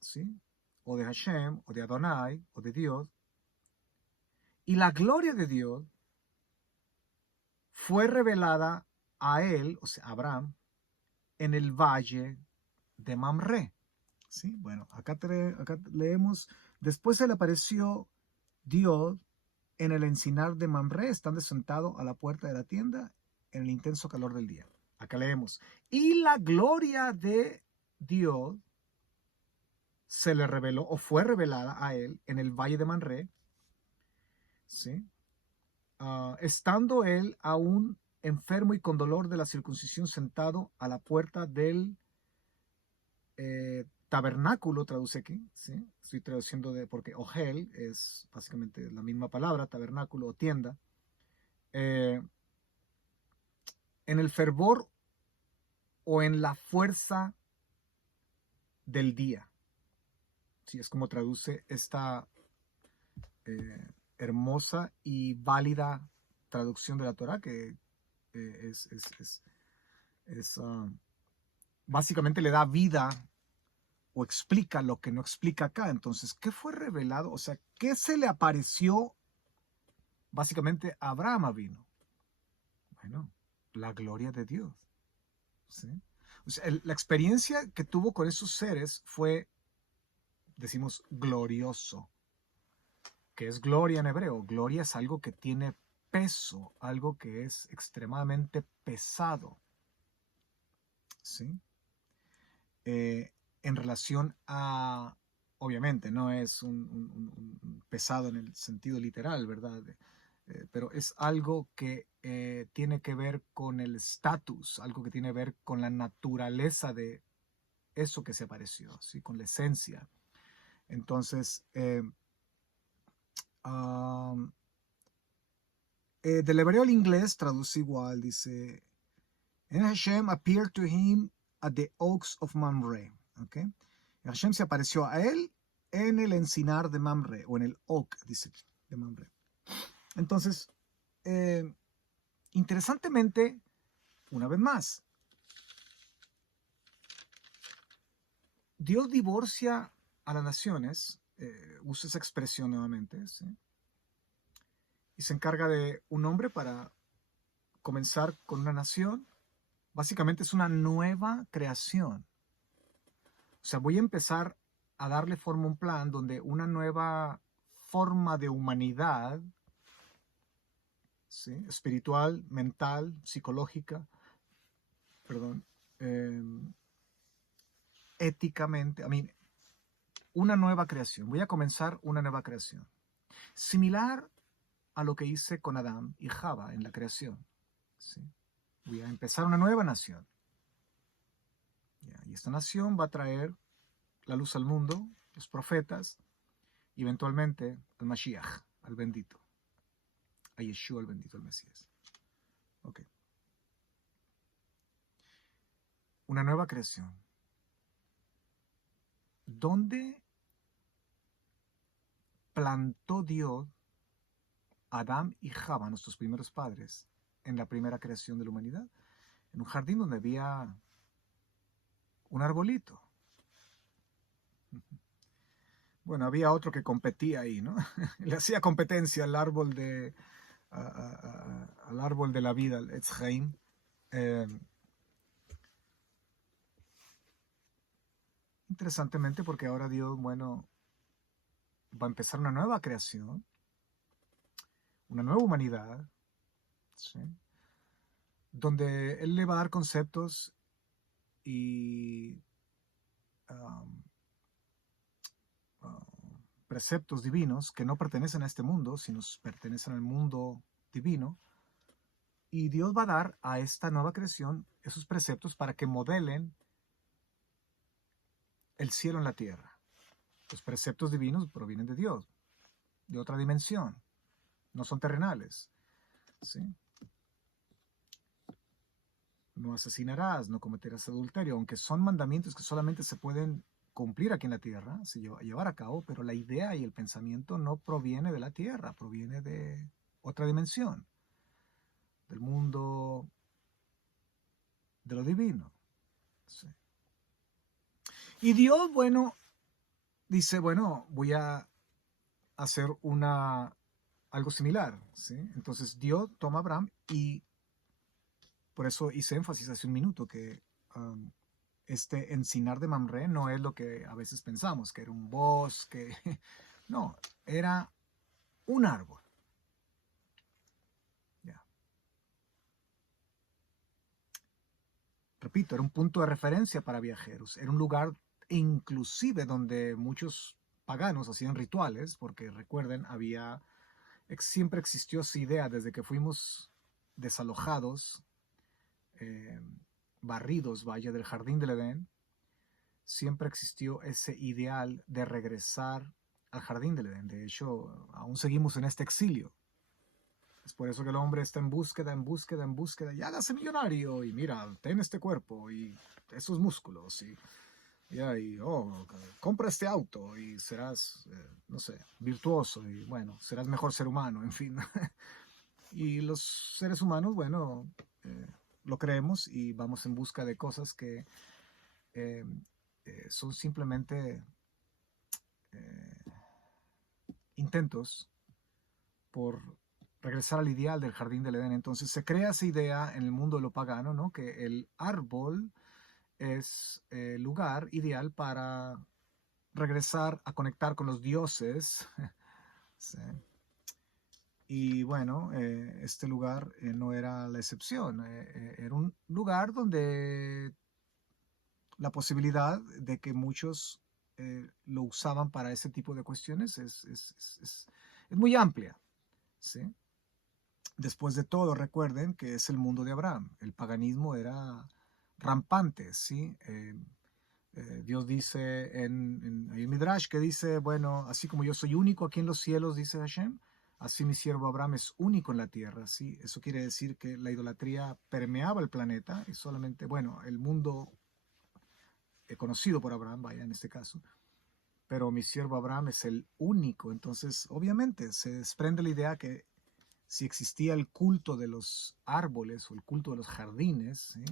¿sí? O de Hashem, o de Adonai, o de Dios, y la gloria de Dios fue revelada a él, o sea, a Abraham, en el valle de Mamre. ¿Sí? Bueno, acá leemos, después se le apareció Dios en el encinar de Mamre, estando sentado a la puerta de la tienda en el intenso calor del día. Acá leemos, y la gloria de Dios se le reveló o fue revelada a él en el valle de Mamre, ¿sí? Estando él aún enfermo y con dolor de la circuncisión sentado a la puerta del tabernáculo, traduce aquí, ¿sí? Estoy traduciendo porque Ohel es básicamente la misma palabra, tabernáculo o tienda. En el fervor o en la fuerza del día. Sí, es como traduce esta hermosa y válida traducción de la Torah, que básicamente le da vida o explica lo que no explica acá. Entonces, ¿qué fue revelado? O sea, ¿qué se le apareció básicamente a Abraham vino? Bueno, la gloria de Dios. ¿Sí? O sea, la experiencia que tuvo con esos seres fue, decimos, glorioso. ¿Qué es gloria en hebreo? Gloria es algo que tiene peso, algo que es extremadamente pesado. ¿Sí? En relación a, obviamente, no es un pesado en el sentido literal, ¿verdad? Pero es algo que tiene que ver con el estatus, algo que tiene que ver con la naturaleza de eso que se apareció, ¿sí? Con la esencia. Entonces, del hebreo al inglés traduce igual, dice, and Hashem appeared to him at the oaks of Mamre. ¿Okay? Hashem se apareció a él en el encinar de Mamre, o en el oak, dice, de Mamre. Entonces, interesantemente, una vez más, Dios divorcia a las naciones, usa esa expresión nuevamente, ¿sí? Y se encarga de un hombre para comenzar con una nación. Básicamente es una nueva creación. O sea, voy a empezar a darle forma a un plan donde una nueva forma de humanidad, ¿sí? Espiritual, mental, psicológica, perdón, éticamente, una nueva creación. Voy a comenzar una nueva creación. Similar a lo que hice con Adán y Java en la creación. ¿Sí? Voy a empezar una nueva nación. Y esta nación va a traer la luz al mundo, los profetas, y eventualmente al Mashiach, al bendito, a Yeshua el bendito, el Mesías. Ok. Una nueva creación. ¿Dónde plantó Dios a Adán y Java, nuestros primeros padres, en la primera creación de la humanidad? En un jardín donde había un arbolito. Bueno, había otro que competía ahí, ¿no? Le hacía competencia al árbol al árbol de la vida, el Etz Chaim. Eh, Interesantemente, porque ahora Dios, bueno, va a empezar una nueva creación, una nueva humanidad, ¿sí? Donde Él le va a dar conceptos y um, preceptos divinos que no pertenecen a este mundo, sino pertenecen al mundo divino. Y Dios va a dar a esta nueva creación esos preceptos para que modelen el cielo en la tierra. Los preceptos divinos provienen de Dios, de otra dimensión, no son terrenales, ¿sí? No asesinarás, no cometerás adulterio, aunque son mandamientos que solamente se pueden cumplir aquí en la tierra, llevar a cabo, pero la idea y el pensamiento no proviene de la tierra, proviene de otra dimensión, del mundo de lo divino. ¿Sí? Y Dios, bueno, dice, bueno, voy a hacer algo similar, ¿sí? Entonces Dios toma a Abraham y por eso hice énfasis hace un minuto que este encinar de Mamre no es lo que a veces pensamos, que era un bosque. No, era un árbol. Ya. Repito, era un punto de referencia para viajeros. Era un lugar inclusive donde muchos paganos hacían rituales, porque recuerden, siempre existió esa idea desde que fuimos desalojados, eh, barridos, vaya, del jardín del Edén, siempre existió ese ideal de regresar al jardín del Edén. De hecho, aún seguimos en este exilio. Es por eso que el hombre está en búsqueda, en búsqueda, en búsqueda. Y hágase millonario y mira, ten este cuerpo y esos músculos y compra este auto y serás, no sé, virtuoso y bueno, serás mejor ser humano, en fin. Y los seres humanos, bueno, lo creemos y vamos en busca de cosas que eh, son simplemente eh, intentos por regresar al ideal del jardín del Edén. Entonces se crea esa idea en el mundo de lo pagano, ¿no? Que el árbol es el lugar ideal para regresar a conectar con los dioses. ¿Sí? Y bueno, este lugar no era la excepción. Era un lugar donde la posibilidad de que muchos lo usaban para ese tipo de cuestiones es muy amplia. ¿Sí? Después de todo, recuerden que es el mundo de Abraham. El paganismo era rampante, ¿sí? Dios dice en el Midrash que dice, bueno, así como yo soy único aquí en los cielos, dice Hashem, así mi siervo Abraham es único en la tierra, ¿sí? Eso quiere decir que la idolatría permeaba el planeta y solamente, bueno, el mundo conocido por Abraham, vaya en este caso, pero mi siervo Abraham es el único. Entonces, obviamente, se desprende la idea que si existía el culto de los árboles o el culto de los jardines, ¿sí?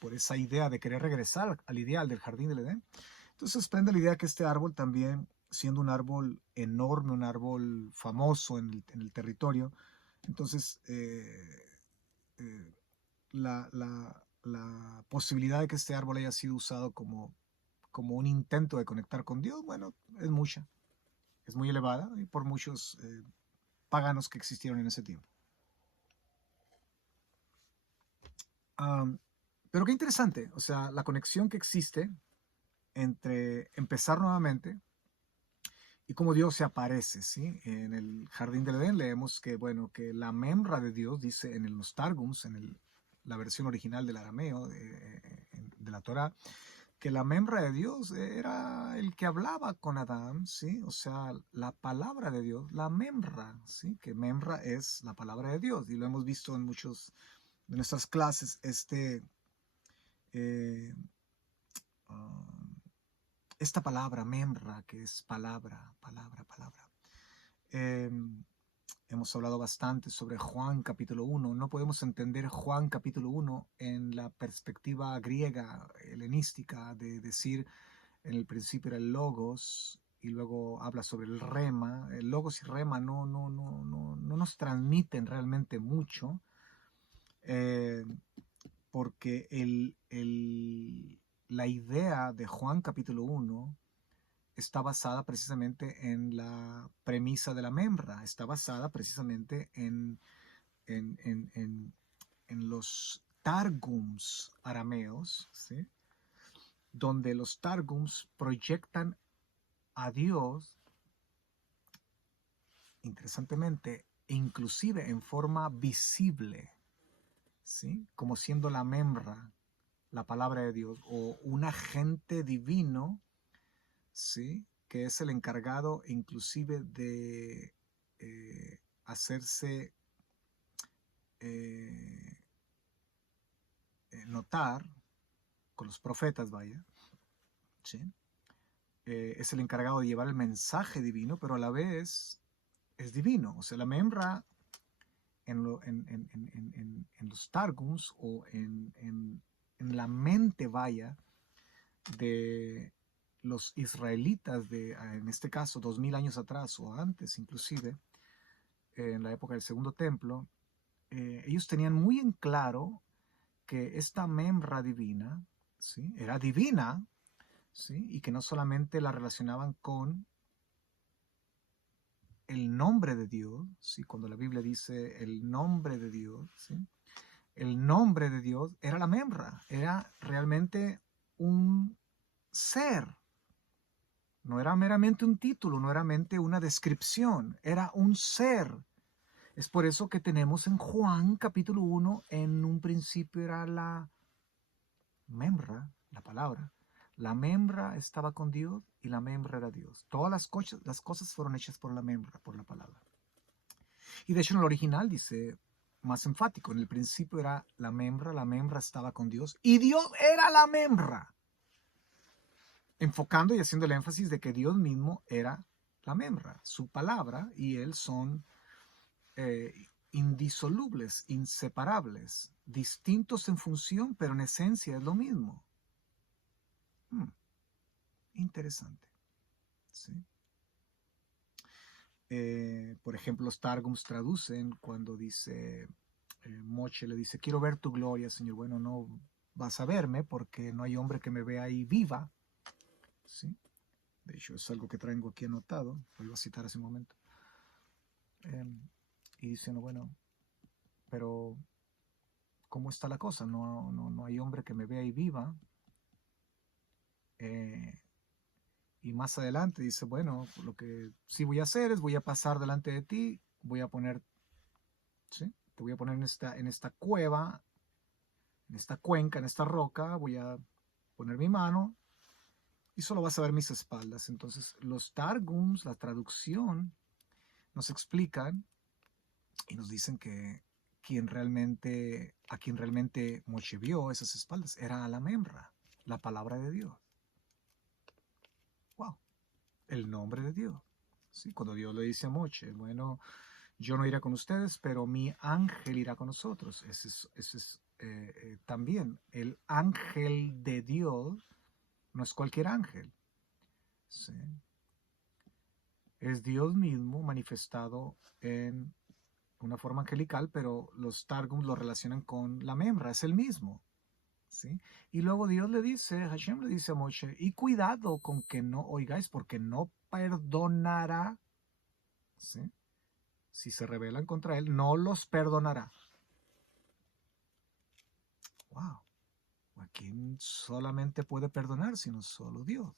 Por esa idea de querer regresar al ideal del jardín del Edén. Entonces prende la idea que este árbol también, siendo un árbol enorme, un árbol famoso en el territorio, entonces la posibilidad de que este árbol haya sido usado como un intento de conectar con Dios, bueno, es mucha, es muy elevada y por muchos paganos que existieron en ese tiempo. Pero qué interesante, o sea, la conexión que existe entre empezar nuevamente y cómo Dios se aparece, ¿sí? En el jardín del Edén leemos que, bueno, que la memra de Dios, dice en los Targums, la versión original del arameo de la Torá, que la memra de Dios era el que hablaba con Adán, ¿sí? O sea, la palabra de Dios, la memra, ¿sí? Que memra es la palabra de Dios y lo hemos visto en muchos de nuestras clases, eh, uh, esta palabra, memra, que es palabra, palabra, palabra. Hemos hablado bastante sobre Juan capítulo 1. No podemos entender Juan capítulo 1 en la perspectiva griega, helenística, de decir en el principio era el logos y luego habla sobre el rema. El logos y rema no nos transmiten realmente mucho, eh, porque la idea de Juan capítulo 1 está basada precisamente en la premisa de la membra, está basada precisamente en, en, en, en los targums arameos, ¿sí? Donde los targums proyectan a Dios, interesantemente, inclusive en forma visible, ¿sí? Como siendo la membra, la palabra de Dios, o un agente divino, ¿sí? Que es el encargado inclusive de hacerse eh, notar con los profetas, vaya, ¿sí? Es el encargado de llevar el mensaje divino, pero a la vez es divino. O sea, la membra en los targums o en la mente, vaya, de los israelitas en este caso, 2000 años atrás o antes inclusive, en la época del Segundo Templo, ellos tenían muy en claro que esta membra divina, ¿sí? Era divina, ¿sí? Y que no solamente la relacionaban con el nombre de Dios, ¿sí? Cuando la Biblia dice el nombre de Dios, ¿sí? El nombre de Dios era la membra, era realmente un ser, no era meramente un título, no era meramente una descripción, era un ser. Es por eso que tenemos en Juan capítulo 1, en un principio era la membra, la palabra. La membra estaba con Dios y la membra era Dios. Todas las cosas fueron hechas por la membra, por la palabra. Y de hecho en el original dice más enfático, en el principio era la membra estaba con Dios y Dios era la membra. Enfocando y haciendo el énfasis de que Dios mismo era la membra. Su palabra y Él son indisolubles, inseparables, distintos en función, pero en esencia es lo mismo. Interesante. ¿Sí? Por ejemplo, los Targums traducen cuando dice, Moche le dice, quiero ver tu gloria, Señor. Bueno, no vas a verme porque no hay hombre que me vea ahí viva. ¿Sí? De hecho, es algo que traigo aquí anotado, lo iba a citar hace un momento. Y diciendo, bueno, pero ¿cómo está la cosa? No hay hombre que me vea ahí viva. Y más adelante dice, bueno, lo que sí voy a hacer es voy a pasar delante de ti, voy a poner, ¿sí? Te voy a poner en esta cueva, en esta cuenca, en esta roca, voy a poner mi mano y solo vas a ver mis espaldas. Entonces los Targums, la traducción, nos explican y nos dicen que a quien realmente Moshe vio esas espaldas era a la membra, la palabra de Dios. Wow, el nombre de Dios. ¿Sí? Cuando Dios le dice a Moshe, bueno, yo no iré con ustedes, pero mi ángel irá con nosotros. Ese es también el ángel de Dios, no es cualquier ángel. ¿Sí? Es Dios mismo manifestado en una forma angelical, pero los Targums lo relacionan con la membra, es el mismo. ¿Sí? Y luego Dios le dice, Hashem le dice a Moshe, y cuidado con que no oigáis, porque no perdonará. ¿Sí? Si se rebelan contra él, no los perdonará. Wow. ¿A quién solamente puede perdonar sino solo Dios?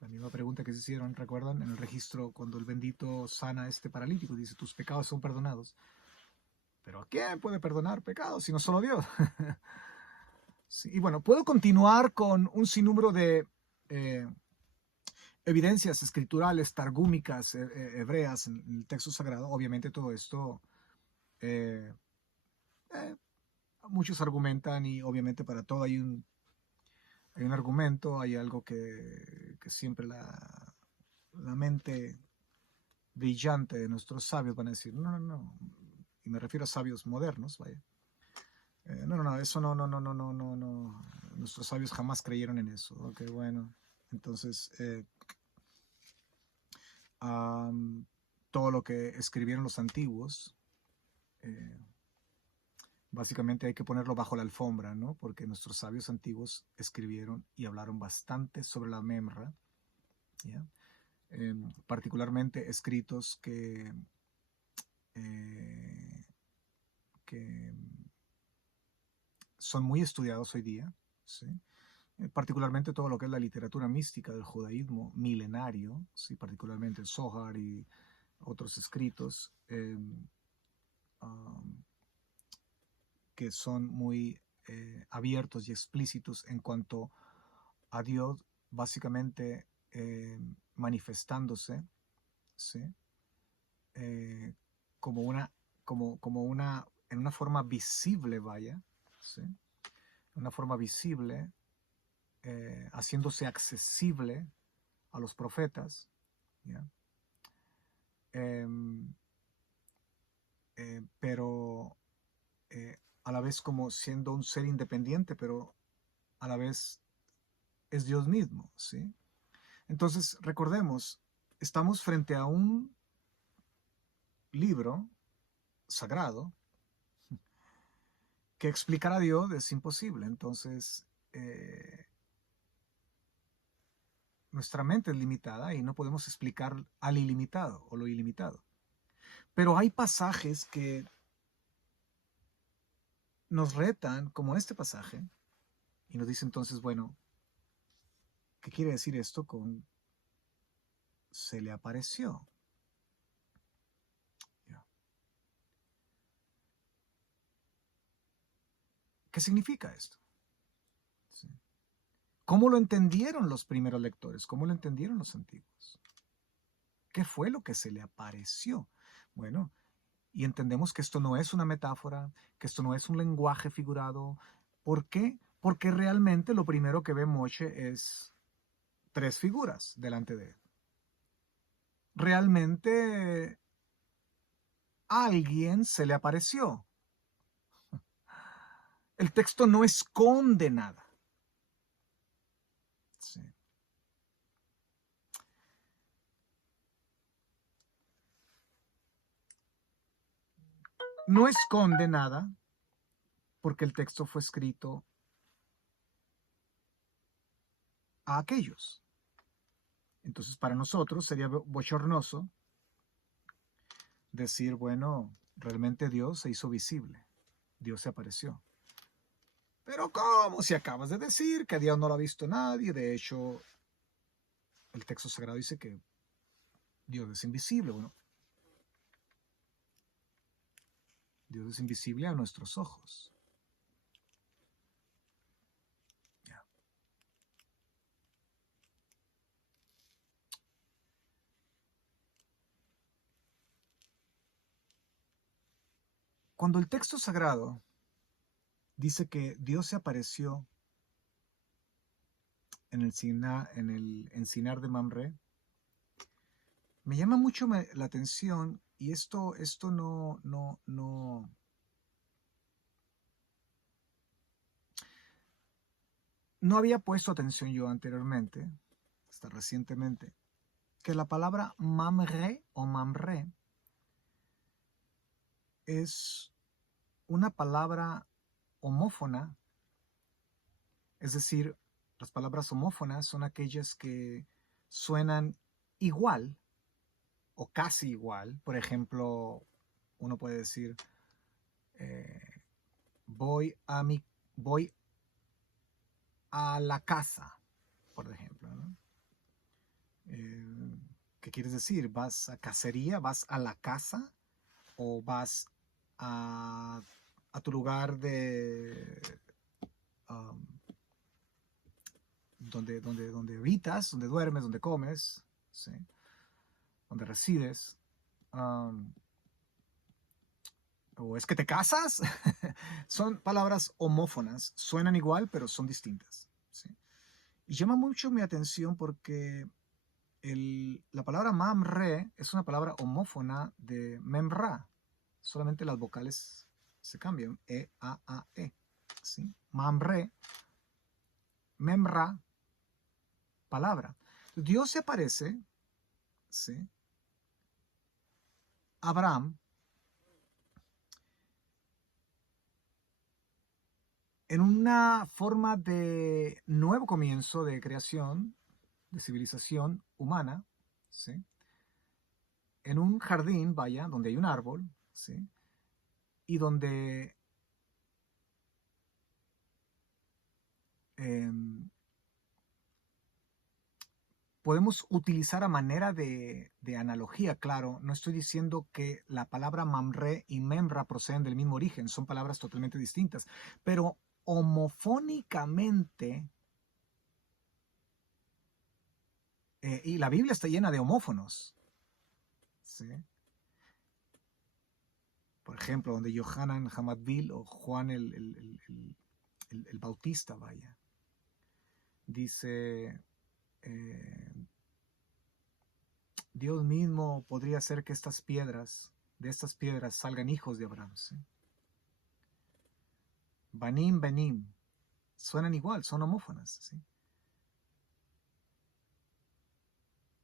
La misma pregunta que se hicieron, ¿recuerdan? En el registro cuando el bendito sana a este paralítico, dice, tus pecados son perdonados. Pero ¿a quién puede perdonar pecados sino solo Dios? Sí, y bueno, puedo continuar con un sinnúmero de evidencias escriturales, targúmicas, hebreas en el texto sagrado. Obviamente todo esto, muchos argumentan y obviamente para todo hay un argumento, hay algo que siempre la mente brillante de nuestros sabios van a decir, no, y me refiero a sabios modernos, vaya. No, eso no, nuestros sabios jamás creyeron en eso. Ok, bueno, entonces, am, todo lo que escribieron los antiguos. eh, Básicamente hay que ponerlo bajo la alfombra, ¿no? Porque nuestros sabios antiguos escribieron y hablaron bastante sobre la Memra, ¿ya? Particularmente escritos eh, que son muy estudiados hoy día, ¿sí? Particularmente todo lo que es la literatura mística del judaísmo milenario, ¿sí? Particularmente el Zohar y otros escritos um, que son muy abiertos y explícitos en cuanto a Dios, básicamente manifestándose, ¿sí? Eh, como una, como una, en una forma visible, vaya, ¿sí? Una forma visible, haciéndose accesible a los profetas, ¿ya? Eh, pero a la vez como siendo un ser independiente, pero a la vez es Dios mismo, ¿sí? Entonces, recordemos, estamos frente a un libro sagrado que explicar a Dios es imposible. Entonces, nuestra mente es limitada y no podemos explicar al ilimitado o lo ilimitado. Pero hay pasajes que nos retan, como este pasaje, y nos dice entonces, bueno, ¿qué quiere decir esto con se le apareció? ¿Qué significa esto? ¿Sí? ¿Cómo lo entendieron los primeros lectores? ¿Cómo lo entendieron los antiguos? ¿Qué fue lo que se le apareció? Bueno, y entendemos que esto no es una metáfora, que esto no es un lenguaje figurado. ¿Por qué? Porque realmente lo primero que ve Moshe es tres figuras delante de él. Realmente a alguien se le apareció. El texto no esconde nada. Sí. No esconde nada porque el texto fue escrito a aquellos. Entonces, para nosotros sería bochornoso decir, bueno, realmente Dios se hizo visible, Dios se apareció. Pero ¿cómo? Si acabas de decir que a Dios no lo ha visto nadie, de hecho, el texto sagrado dice que Dios es invisible. Bueno, Dios es invisible a nuestros ojos. Yeah. Cuando el texto sagrado dice que Dios se apareció en el encinar de Mamre, me llama mucho la atención y esto no había puesto atención yo anteriormente, hasta recientemente, que la palabra Mamre o Mamre es una palabra homófona, es decir, las palabras homófonas son aquellas que suenan igual o casi igual. Por ejemplo, uno puede decir, eh, voy a la casa, por ejemplo, ¿no? ¿Qué quieres decir? ¿Vas a cacería? ¿Vas a la casa? ¿O vas a, a tu lugar de um, donde habitas, donde duermes, donde comes, ¿sí? Donde resides? ¿O es que te casas? Son palabras homófonas, suenan igual, pero son distintas, ¿sí? Y llama mucho mi atención porque la palabra mamre es una palabra homófona de memra. Solamente las vocales se cambian. E, A, E. ¿Sí? Mamre, memra, palabra. Dios se aparece, ¿sí? Abraham, en una forma de nuevo comienzo de creación, de civilización humana, ¿sí? En un jardín, vaya, donde hay un árbol, ¿sí? Y donde eh, podemos utilizar a manera de analogía, claro, no estoy diciendo que la palabra Mamre y Memra proceden del mismo origen, son palabras totalmente distintas, pero homofónicamente, y la Biblia está llena de homófonos, ¿sí? Por ejemplo, donde Yohanan Hamadbil o Juan el Bautista, vaya, dice, Dios mismo podría hacer que de estas piedras salgan hijos de Abraham, ¿sí? Banim, Benim, suenan igual, son homófonas, ¿sí?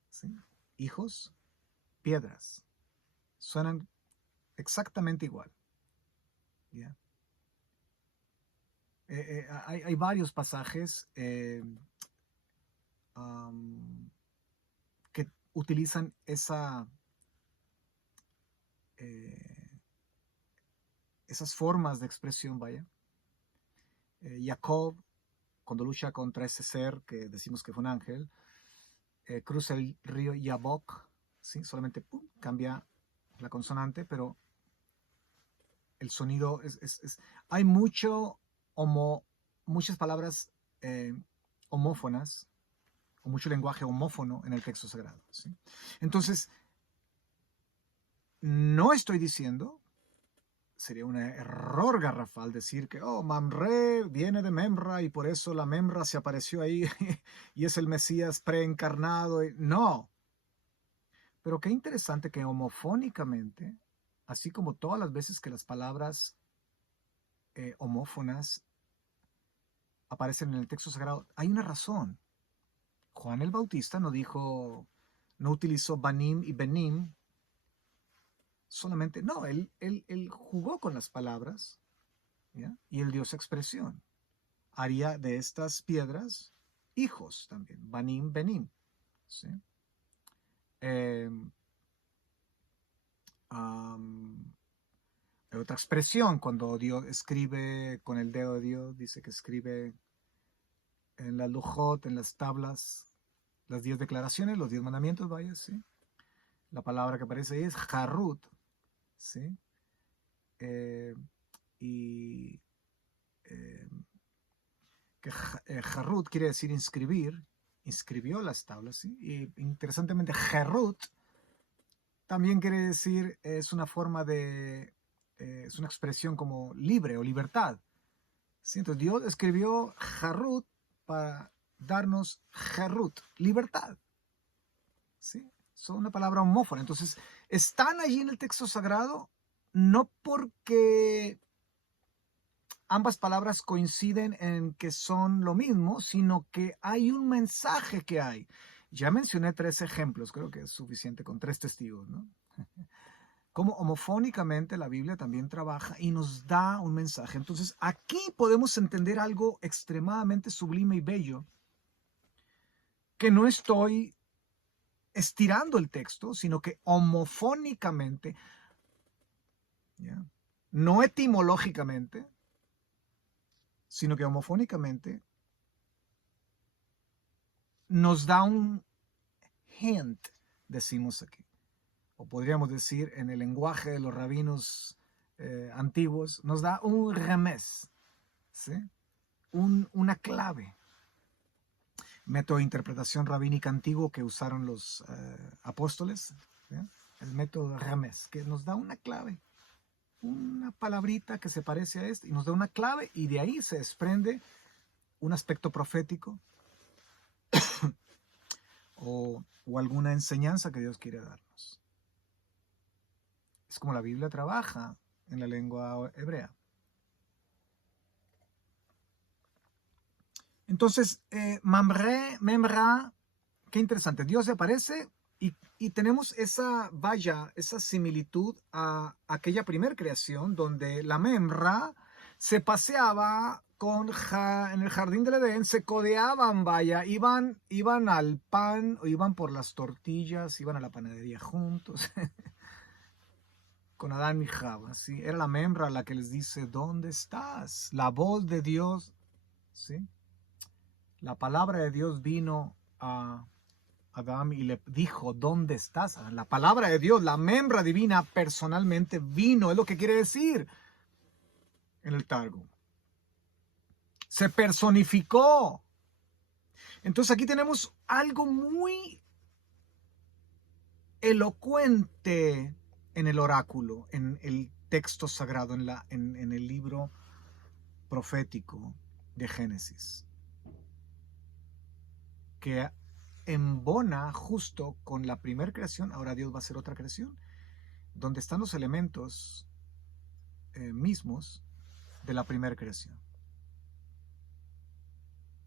¿Sí? Hijos, piedras, suenan exactamente igual, ¿ya? Hay varios pasajes que utilizan esas formas de expresión, vaya. Jacob, cuando lucha contra ese ser que decimos que fue un ángel, cruza el río Yabok, ¿sí? Solamente ¡pum!, cambia la consonante, pero el sonido hay muchas palabras homófonas, o mucho lenguaje homófono en el texto sagrado, ¿sí? Entonces, no estoy diciendo, sería un error garrafal decir que, Mamre viene de Memra y por eso la Memra se apareció ahí y es el Mesías preencarnado. No. Pero qué interesante que homofónicamente, así como todas las veces que las palabras homófonas aparecen en el texto sagrado, hay una razón. Juan el Bautista no utilizó Banim y Benim solamente, no, él jugó con las palabras, ¿ya? Y él dio esa expresión. Haría de estas piedras hijos también, Banim, Benim, ¿sí? Hay otra expresión cuando Dios escribe con el dedo de Dios, dice que escribe en la lujot, en las tablas, las 10 declaraciones, los 10 mandamientos, vaya, ¿sí? La palabra que aparece ahí es jarut, ¿sí? Y que jarut quiere decir inscribir, inscribió las tablas, ¿sí? Y interesantemente, jarut también quiere decir, es una forma es una expresión como libre o libertad, ¿sí? Entonces Dios escribió jarut para darnos jarut, libertad, ¿sí? Son una palabra homófona. Entonces, están allí en el texto sagrado no porque ambas palabras coinciden en que son lo mismo, sino que hay un mensaje que hay. Ya mencioné 3 ejemplos, creo que es suficiente con 3 testigos, ¿no? Como homofónicamente la Biblia también trabaja y nos da un mensaje. Entonces, aquí podemos entender algo extremadamente sublime y bello, que no estoy estirando el texto, sino que homofónicamente, ¿ya? No etimológicamente, sino que homofónicamente nos da un hint, decimos aquí, o podríamos decir en el lenguaje de los rabinos antiguos, nos da un remés, ¿sí? Una clave. Método de interpretación rabínica antiguo que usaron los apóstoles, ¿sí? El método remés, que nos da una clave, una palabrita que se parece a esto, y nos da una clave, y de ahí se desprende un aspecto profético o alguna enseñanza que Dios quiere darnos. Es como la Biblia trabaja en la lengua hebrea. Entonces, Mamre, Memra, qué interesante. Dios se aparece y Y tenemos esa, vaya, esa similitud a aquella primer creación donde la Memra se paseaba en el jardín del Edén, se codeaban, vaya, iban al pan, o iban por las tortillas, iban a la panadería juntos, con Adán y Java, ¿sí? Era la Memra la que les dice, ¿dónde estás? La voz de Dios, ¿sí? La palabra de Dios vino a Adán y le dijo, ¿dónde estás? La palabra de Dios, la Memra divina, personalmente vino, es lo que quiere decir en el Targum. Se personificó. Entonces aquí tenemos algo muy elocuente en el oráculo, en el texto sagrado, en el libro profético de Génesis, que embona justo con la primera creación. Ahora Dios va a hacer otra creación, donde están los elementos mismos de la primera creación.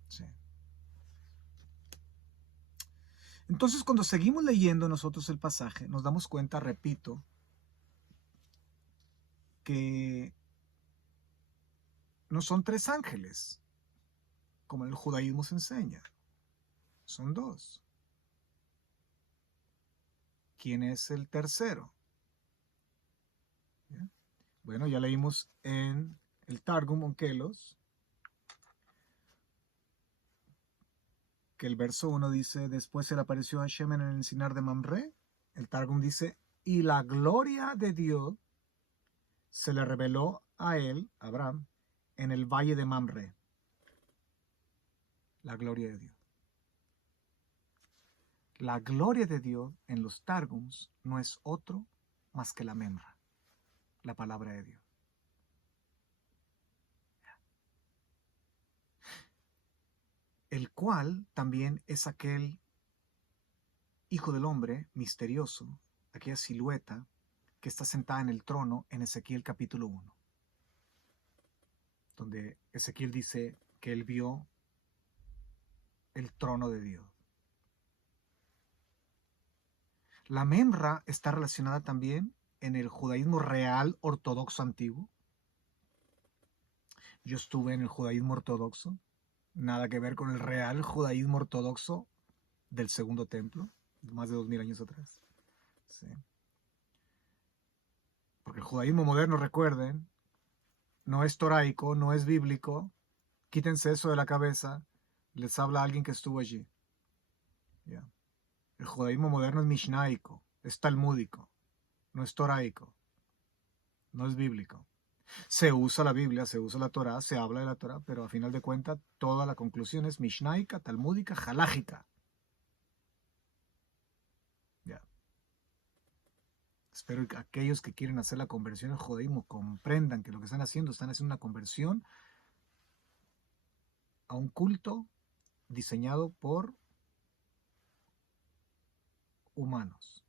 Sí. Entonces, cuando seguimos leyendo nosotros el pasaje, nos damos cuenta, repito, que no son 3 ángeles, como el judaísmo se enseña. Son 2. ¿Quién es el tercero? ¿Ya? Bueno, ya leímos en el Targum Onkelos que el verso 1 dice, después se le apareció a Hashem en el encinar de Mamre. El Targum dice, y la gloria de Dios se le reveló a él, Abraham, en el valle de Mamre. La gloria de Dios. La gloria de Dios en los Targums no es otro más que la Memra, la palabra de Dios. El cual también es aquel Hijo del Hombre misterioso, aquella silueta que está sentada en el trono en Ezequiel capítulo 1, donde Ezequiel dice que él vio el trono de Dios. La Memra está relacionada también en el judaísmo real ortodoxo antiguo. Yo estuve en el judaísmo ortodoxo, nada que ver con el real judaísmo ortodoxo del Segundo Templo, más de 2000 años atrás. Sí. Porque el judaísmo moderno, recuerden, no es toraico, no es bíblico. Quítense eso de la cabeza. Les habla alguien que estuvo allí. Yeah. El judaísmo moderno es mishnaico, es talmúdico, no es toraico, no es bíblico. Se usa la Biblia, se usa la Torá, se habla de la Torá, pero a final de cuentas toda la conclusión es mishnaica, talmúdica, halágica. Yeah. Espero que aquellos que quieren hacer la conversión al judaísmo comprendan que lo que están haciendo una conversión a un culto diseñado por humanos.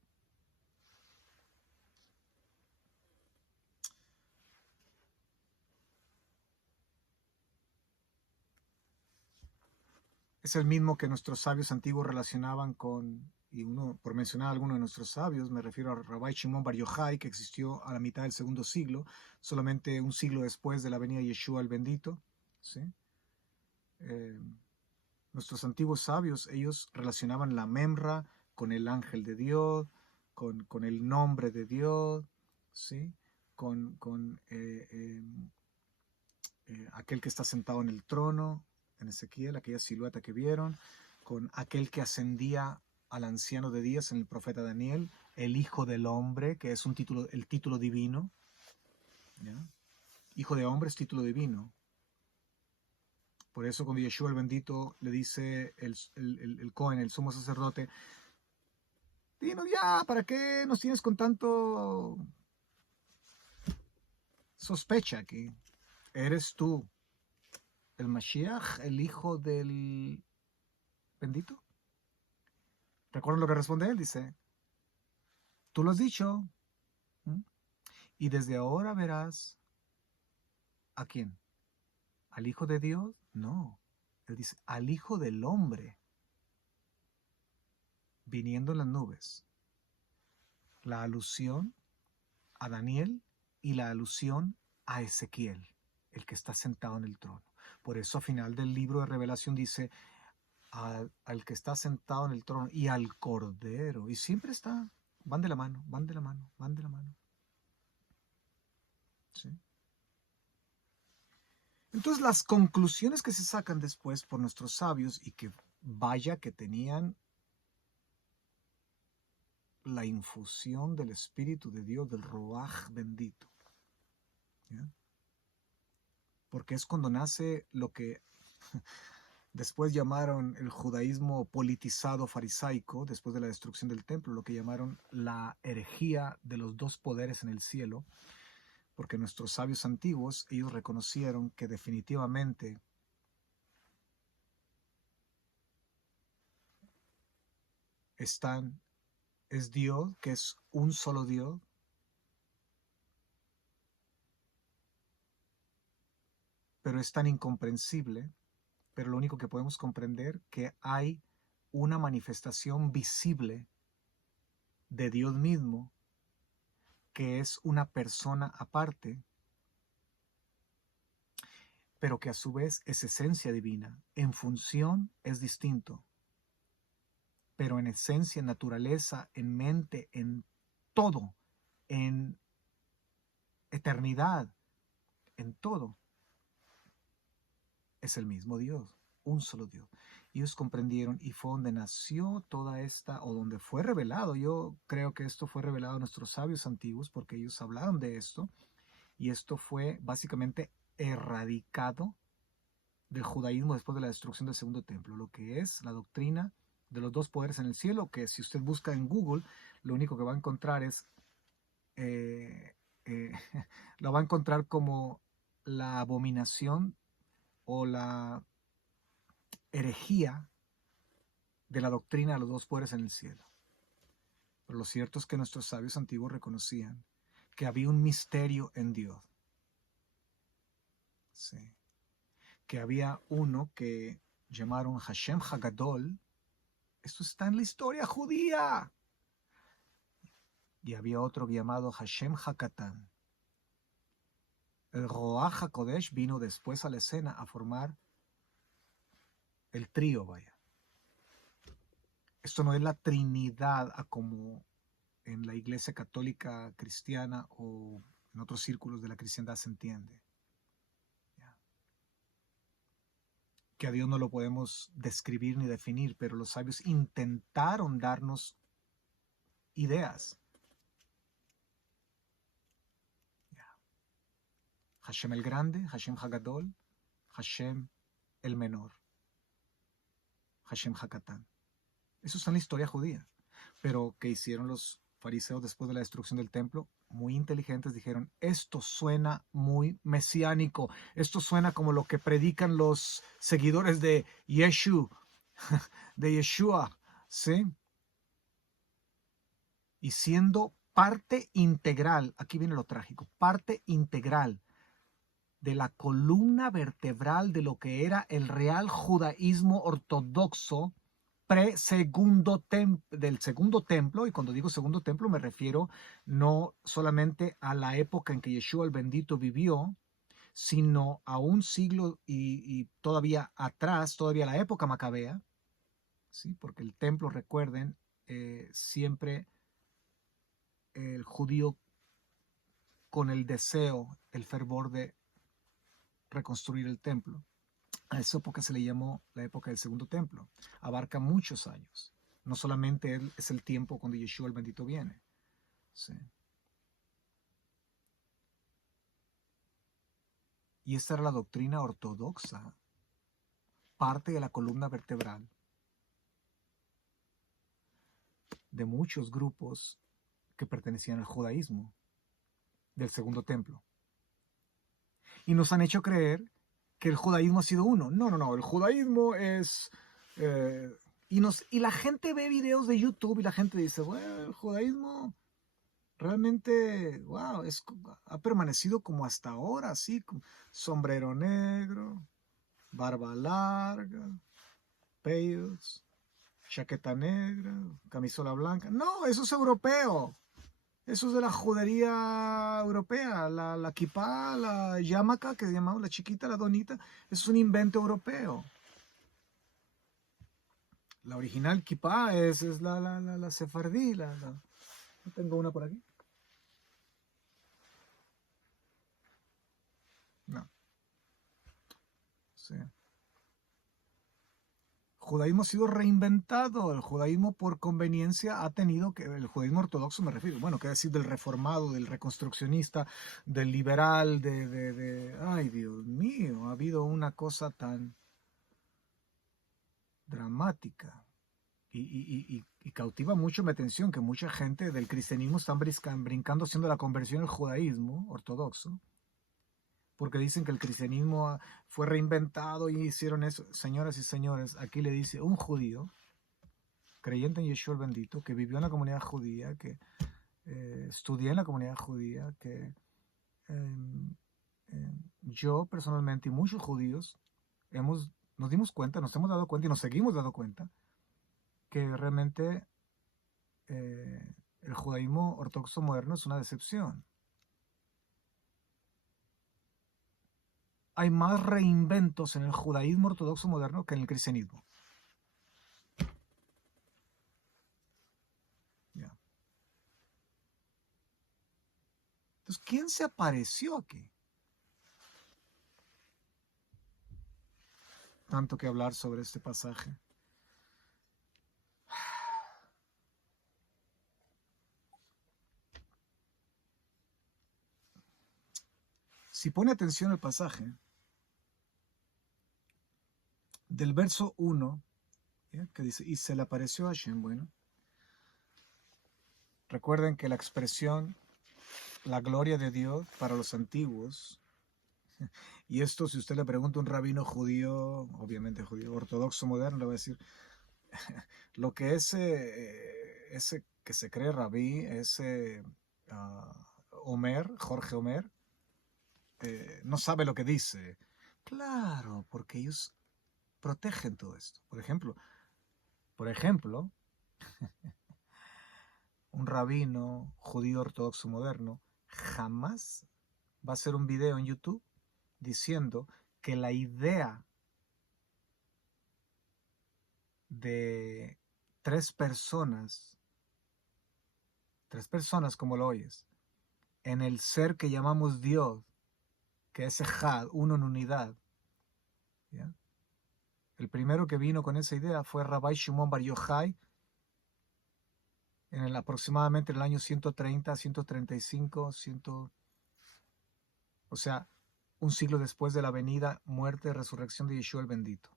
Es el mismo que nuestros sabios antiguos relacionaban con, y uno, por mencionar a alguno de nuestros sabios, me refiero a Rabbi Shimon Bar Yochai, que existió a la mitad del segundo siglo, solamente un siglo después de la venida de Yeshua el bendito. ¿Sí? Nuestros antiguos sabios, ellos relacionaban la Memra con el ángel de Dios, con el nombre de Dios, ¿sí? con aquel que está sentado en el trono, en Ezequiel, aquella silueta que vieron, con aquel que ascendía al anciano de días en el profeta Daniel, el Hijo del Hombre, que es el título divino. ¿Ya? Hijo de Hombre es título divino. Por eso cuando Yeshua el bendito le dice el Cohen, el sumo sacerdote, dinos ya, ¿para qué nos tienes con tanto sospecha aquí? ¿Eres tú el Mashiach, el hijo del bendito? ¿Recuerdan lo que responde él? Dice, tú lo has dicho. Y desde ahora verás ¿a quién? ¿Al Hijo de Dios? No. Él dice, al Hijo del Hombre, viniendo en las nubes. la alusión a Daniel y la alusión a Ezequiel, el que está sentado en el trono. Por eso al final del libro de Revelación dice al que está sentado en el trono y al Cordero. Y siempre van de la mano, van de la mano, van de la mano. ¿Sí? Entonces las conclusiones que se sacan después por nuestros sabios, y que vaya que tenían la infusión del Espíritu de Dios, del Ruaj bendito. ¿Ya? Porque es cuando nace lo que después llamaron el judaísmo politizado farisaico, después de la destrucción del templo, lo que llamaron la herejía de los dos poderes en el cielo, porque nuestros sabios antiguos, ellos reconocieron que definitivamente es Dios, que es un solo Dios, pero es tan incomprensible, pero lo único que podemos comprender que hay una manifestación visible de Dios mismo, que es una persona aparte, pero que a su vez es esencia divina. En función es distinto, pero en esencia, en naturaleza, en mente, en todo, en eternidad, en todo, es el mismo Dios, un solo Dios. Y ellos comprendieron, y fue donde nació toda esta, o donde fue revelado. Yo creo que esto fue revelado a nuestros sabios antiguos, porque ellos hablaron de esto, y esto fue básicamente erradicado del judaísmo después de la destrucción del segundo templo, lo que es la doctrina de los dos poderes en el cielo, que si usted busca en Google, lo único que va a encontrar es, eh, eh, lo va a encontrar como la abominación o la herejía de la doctrina de los dos poderes en el cielo. Pero lo cierto es que nuestros sabios antiguos reconocían que había un misterio en Dios. Sí. Que había uno que llamaron Hashem Hagadol. Esto está en la historia judía. Y había otro llamado Hashem Hakatan. El Roach HaKodesh vino después a la escena a formar el trío, vaya. Esto no es la Trinidad como en la Iglesia Católica Cristiana o en otros círculos de la cristiandad se entiende. ¿Ya? Que a Dios no lo podemos describir ni definir, pero los sabios intentaron darnos ideas. Hashem el Grande, Hashem Hagadol, Hashem el Menor, Hashem Hakatán. Eso está en la historia judía. Pero ¿qué hicieron los fariseos después de la destrucción del templo? Muy inteligentes dijeron, esto suena muy mesiánico, esto suena como lo que predican los seguidores de Yeshua, ¿sí? Y siendo parte integral, aquí viene lo trágico, parte integral de la columna vertebral de lo que era el real judaísmo ortodoxo del segundo templo, y cuando digo segundo templo me refiero no solamente a la época en que Yeshua el bendito vivió, sino a un siglo y todavía atrás, todavía la época macabea, ¿sí? Porque el templo, recuerden, siempre el judío con el deseo, el fervor de reconstruir el templo. A esa época se le llamó la época del segundo templo. Abarca muchos años. No solamente es el tiempo cuando Yeshua el bendito viene. Sí. Y esta era la doctrina ortodoxa, parte de la columna vertebral de muchos grupos que pertenecían al judaísmo del segundo templo. Y nos han hecho creer que el judaísmo ha sido uno. No, el judaísmo es... y la gente ve videos de YouTube y la gente dice, bueno, el judaísmo realmente, wow, ha permanecido como hasta ahora, así, con sombrero negro, barba larga, pelos, chaqueta negra, camisola blanca. No, eso es europeo. Eso es de la judería europea, la kipá, la yarmulke, que llamamos la chiquita, la donita, es un invento europeo. La original kipá es la sefardí. ¿Tengo una por aquí? No. Sí. El judaísmo ha sido reinventado. El judaísmo por conveniencia ha tenido que, el judaísmo ortodoxo me refiero, bueno, qué decir del reformado, del reconstruccionista, del liberal, ay Dios mío, ha habido una cosa tan dramática y cautiva mucho mi atención que mucha gente del cristianismo están brincando haciendo la conversión al judaísmo ortodoxo, porque dicen que el cristianismo fue reinventado y hicieron eso. Señoras y señores, aquí le dice un judío, creyente en Yeshua el bendito, que vivió en la comunidad judía, que estudié en la comunidad judía, que yo personalmente y muchos judíos nos dimos cuenta, nos hemos dado cuenta y nos seguimos dando cuenta que realmente el judaísmo ortodoxo moderno es una decepción. Hay más reinventos en el judaísmo ortodoxo moderno que en el cristianismo. Yeah. Entonces, ¿quién se apareció aquí? Tanto que hablar sobre este pasaje. Si pone atención al pasaje, del verso 1, ¿ya? Que dice, y se le apareció a Hashem, bueno, recuerden que la expresión, la gloria de Dios para los antiguos, y esto si usted le pregunta a un rabino judío, obviamente judío, ortodoxo moderno, le va a decir, lo que ese que se cree rabí, ese Jorge Homer, no sabe lo que dice. Claro, porque ellos protegen todo esto. Por ejemplo, un rabino judío ortodoxo moderno jamás va a hacer un video en YouTube diciendo que la idea de tres personas como lo oyes, en el ser que llamamos Dios, que es Ejad, uno en unidad, ¿ya? El primero que vino con esa idea fue Rabbi Shimon Bar Yochai aproximadamente en el año 130, 135, o sea, un siglo después de la venida, muerte y resurrección de Yeshua el bendito.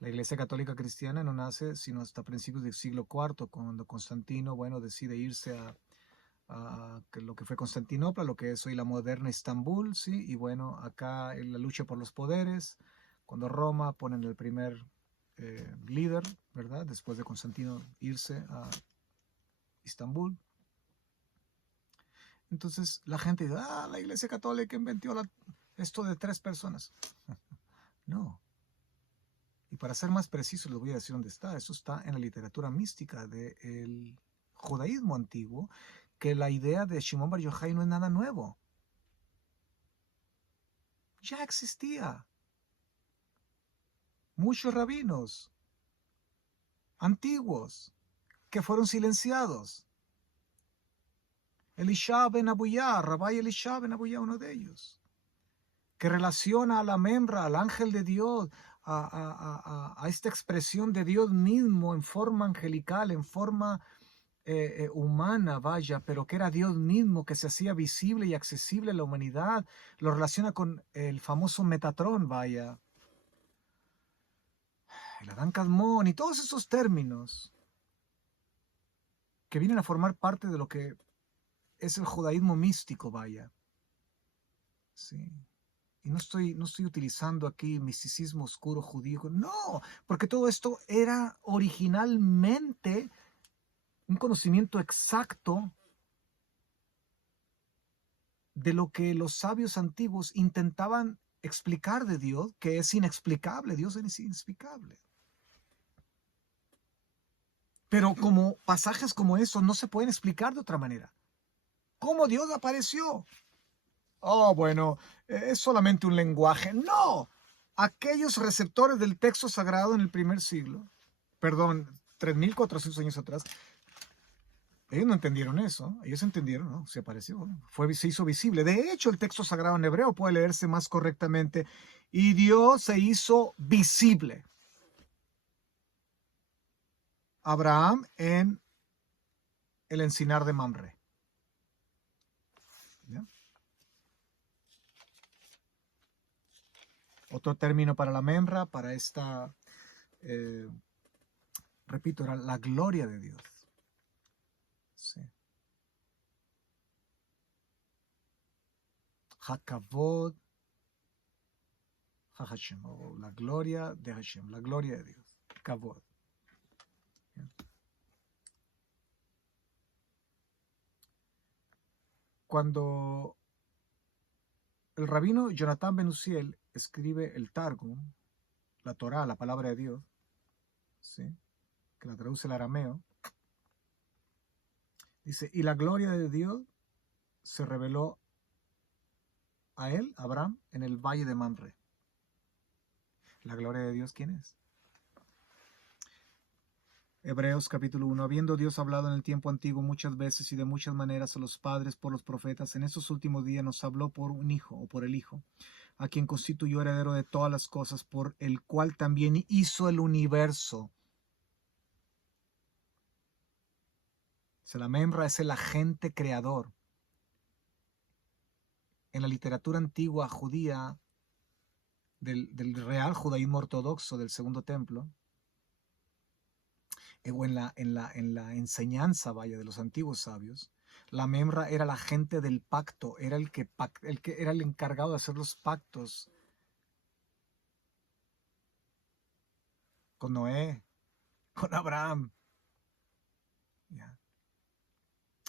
La Iglesia Católica Cristiana no nace sino hasta principios del siglo IV, cuando Constantino, bueno, decide irse a lo que fue Constantinopla, lo que es hoy la moderna Estambul, ¿sí? Y bueno, acá en la lucha por los poderes, cuando Roma ponen el primer líder, ¿verdad? Después de Constantino irse a Estambul. Entonces la gente dice, la Iglesia Católica inventó esto de tres personas. No. Y para ser más preciso, les voy a decir dónde está. Eso está en la literatura mística del judaísmo antiguo, que la idea de Shimon Bar Yochai no es nada nuevo. Ya existía. Muchos rabinos antiguos que fueron silenciados. Elisha ben Abuyá, Rabbi Elisha ben Abuyá, uno de ellos, que relaciona a la membra, al ángel de Dios, a esta expresión de Dios mismo en forma angelical, en forma humana, vaya, pero que era Dios mismo, que se hacía visible y accesible a la humanidad. Lo relaciona con el famoso Metatrón, vaya, el Adán Kadmón y todos esos términos que vienen a formar parte de lo que es el judaísmo místico, vaya. Sí. Y no estoy utilizando aquí misticismo oscuro judío, no, porque todo esto era originalmente un conocimiento exacto de lo que los sabios antiguos intentaban explicar de Dios, que es inexplicable. Dios es inexplicable. Pero como pasajes como esos no se pueden explicar de otra manera. ¿Cómo Dios apareció? Oh, bueno, es solamente un lenguaje. No, aquellos receptores del texto sagrado en el primer siglo, perdón, 3400 años atrás, ellos no entendieron eso. Ellos entendieron, ¿no? Se apareció, se hizo visible. De hecho, el texto sagrado en hebreo puede leerse más correctamente. Y Dios se hizo visible. Abraham en el encinar de Mamre. ¿Ya? Otro término para la membra, para esta, repito, era la gloria de Dios. Sí. Hakavod HaHashem, o la gloria de Hashem, la gloria de Dios. Kavod. Cuando el rabino Jonathan Ben Uziel escribe el Targum, la Torá, la palabra de Dios, ¿sí?, que la traduce al arameo, dice, y la gloria de Dios se reveló a él, Abraham, en el valle de Mamre. ¿La gloria de Dios quién es? Hebreos capítulo 1. Habiendo Dios hablado en el tiempo antiguo muchas veces y de muchas maneras a los padres por los profetas, en estos últimos días nos habló por un hijo o por el Hijo, a quien constituyó heredero de todas las cosas, por el cual también hizo el universo. O sea, la membra es el agente creador. En la literatura antigua judía, del real judaísmo ortodoxo del Segundo Templo, o en la enseñanza, vaya, de los antiguos sabios, la membra era la gente del pacto, era el que era el encargado de hacer los pactos con Noé, con Abraham. ¿Ya?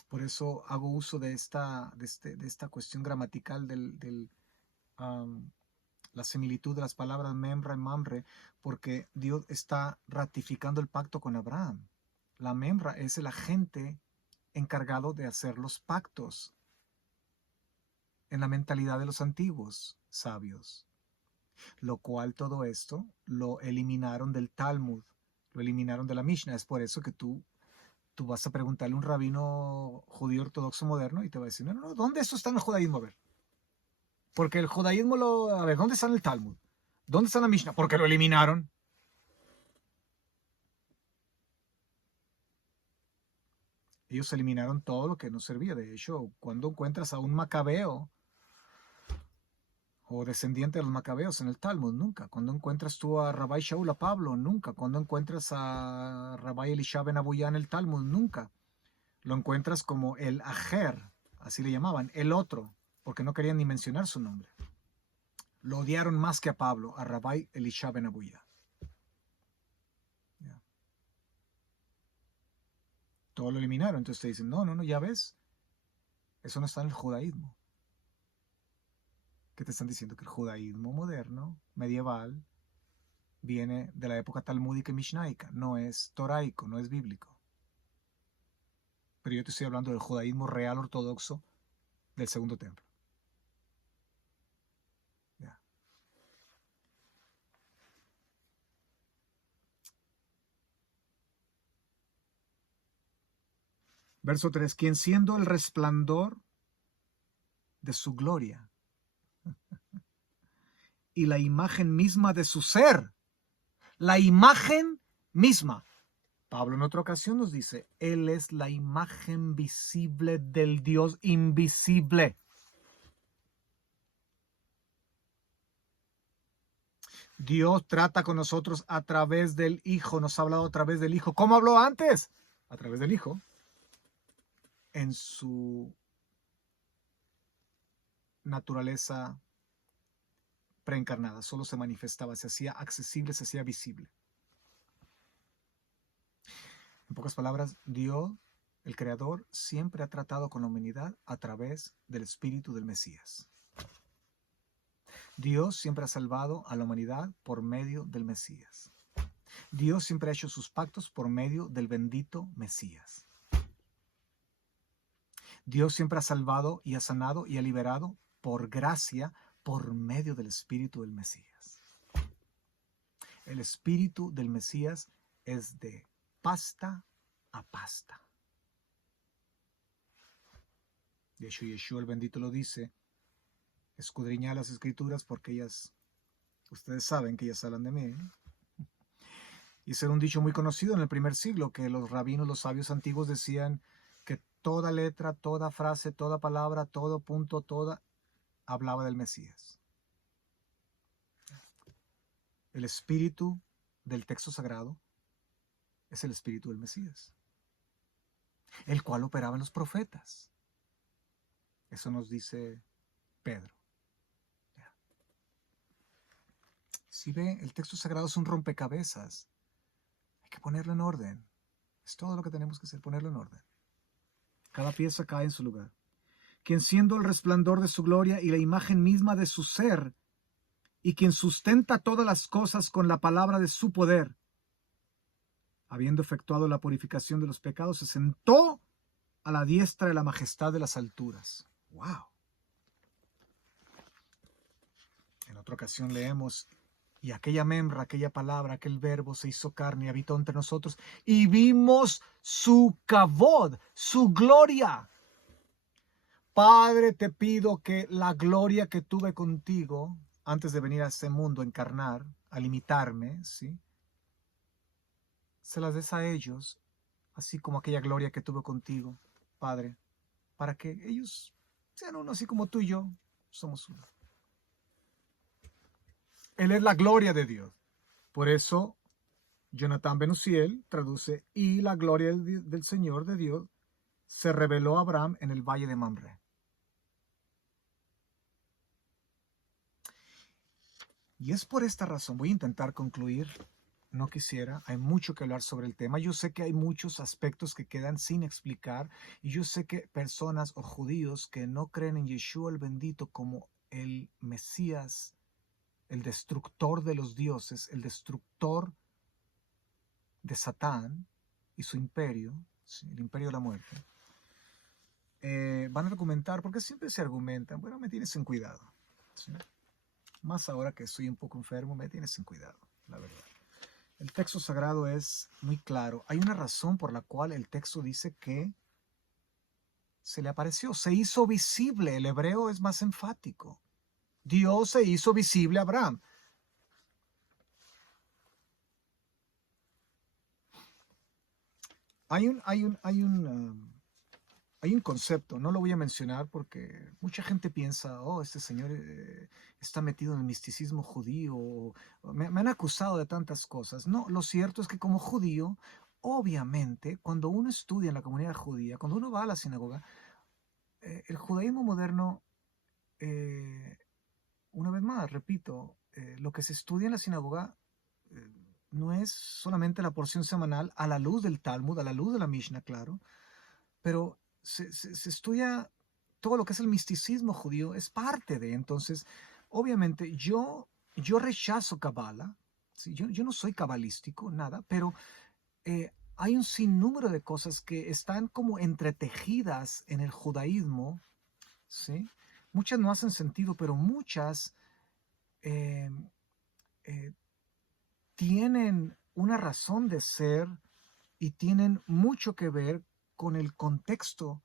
Por eso hago uso de esta cuestión gramatical la similitud de las palabras membra y mamre, porque Dios está ratificando el pacto con Abraham. La membra es el agente encargado de hacer los pactos en la mentalidad de los antiguos sabios, lo cual todo esto lo eliminaron del Talmud, lo eliminaron de la Mishnah. Es por eso que tú vas a preguntarle a un rabino judío ortodoxo moderno y te va a decir, no, ¿dónde eso está en el judaísmo? A ver, porque el judaísmo a ver, ¿dónde está en el Talmud? ¿Dónde está en la Mishnah? Porque lo eliminaron. Ellos eliminaron todo lo que no servía. De hecho, cuando encuentras a un macabeo o descendiente de los macabeos en el Talmud, nunca. Cuando encuentras tú a Rabbi Shaul, a Pablo, nunca. Cuando encuentras a Rabbi Elisha ben Abuyá en el Talmud, nunca. Lo encuentras como el Ajer, así le llamaban, el otro, porque no querían ni mencionar su nombre. Lo odiaron más que a Pablo, a Rabbi Elisha ben Abuyá. Todo lo eliminaron. Entonces te dicen, no, ya ves, eso no está en el judaísmo. ¿Qué te están diciendo? Que el judaísmo moderno, medieval, viene de la época talmúdica y mishnaica, no es toraico, no es bíblico. Pero yo te estoy hablando del judaísmo real ortodoxo del Segundo Templo. Ya. Verso 3, quien siendo el resplandor de su gloria y la imagen misma de su ser, la imagen misma. Pablo en otra ocasión nos dice, Él es la imagen visible del Dios invisible. Dios trata con nosotros a través del Hijo, nos ha hablado a través del Hijo. ¿Cómo habló antes? A través del Hijo. En su naturaleza preencarnada, solo se manifestaba, se hacía accesible, se hacía visible. En pocas palabras, Dios, el Creador, siempre ha tratado con la humanidad a través del Espíritu del Mesías. Dios siempre ha salvado a la humanidad por medio del Mesías. Dios siempre ha hecho sus pactos por medio del bendito Mesías. Dios siempre ha salvado y ha sanado y ha liberado por gracia por medio del Espíritu del Mesías. El Espíritu del Mesías es de pasta a pasta. De hecho, Yeshua el bendito lo dice: escudriñad las Escrituras porque ellas, ustedes saben que ellas hablan de mí. Y ese era un dicho muy conocido en el primer siglo, que los rabinos, los sabios antiguos decían que toda letra, toda frase, toda palabra, todo punto, toda hablaba del Mesías. El espíritu del texto sagrado es el espíritu del Mesías, el cual operaba en los profetas. Eso nos dice Pedro. Si ve, el texto sagrado es un rompecabezas. Hay que ponerlo en orden. Es todo lo que tenemos que hacer, ponerlo en orden. Cada pieza cae en su lugar. Quien siendo el resplandor de su gloria y la imagen misma de su ser, y quien sustenta todas las cosas con la palabra de su poder, habiendo efectuado la purificación de los pecados, se sentó a la diestra de la majestad de las alturas. ¡Wow! En otra ocasión leemos: y aquella memra, aquella palabra, aquel verbo se hizo carne y habitó entre nosotros, y vimos su kavod, su gloria. Padre, te pido que la gloria que tuve contigo antes de venir a este mundo a encarnar, a limitarme, ¿sí?, se las des a ellos, así como aquella gloria que tuve contigo, Padre, para que ellos sean uno, así como tú y yo somos uno. Él es la gloria de Dios. Por eso Jonathan Ben Uziel traduce: y la gloria del Señor de Dios se reveló a Abraham en el valle de Mamre. Y es por esta razón, voy a intentar concluir, no quisiera, hay mucho que hablar sobre el tema. Yo sé que hay muchos aspectos que quedan sin explicar, y yo sé que personas o judíos que no creen en Yeshua el bendito como el Mesías, el destructor de los dioses, el destructor de Satán y su imperio, ¿sí?, el imperio de la muerte, van a argumentar, porque siempre se argumentan: bueno, me tienes en cuidado, ¿sí? Más ahora que estoy un poco enfermo, me tienes en cuidado, la verdad. El texto sagrado es muy claro. Hay una razón por la cual el texto dice que se le apareció, se hizo visible. El hebreo es más enfático. Dios se hizo visible a Abraham. Hay un concepto, no lo voy a mencionar porque mucha gente piensa: oh, este señor está metido en el misticismo judío. Me han acusado de tantas cosas. No, lo cierto es que como judío, obviamente, cuando uno estudia en la comunidad judía, cuando uno va a la sinagoga, el judaísmo moderno, una vez más, repito, lo que se estudia en la sinagoga no es solamente la porción semanal a la luz del Talmud, a la luz de la Mishnah, claro, pero se estudia todo lo que es el misticismo judío, es parte de. Entonces, obviamente, yo rechazo Kabbalah, ¿sí? Yo no soy cabalístico, nada, pero hay un sinnúmero de cosas que están como entretejidas en el judaísmo, ¿sí? Muchas no hacen sentido, pero muchas eh, eh, tienen una razón de ser y tienen mucho que ver con el contexto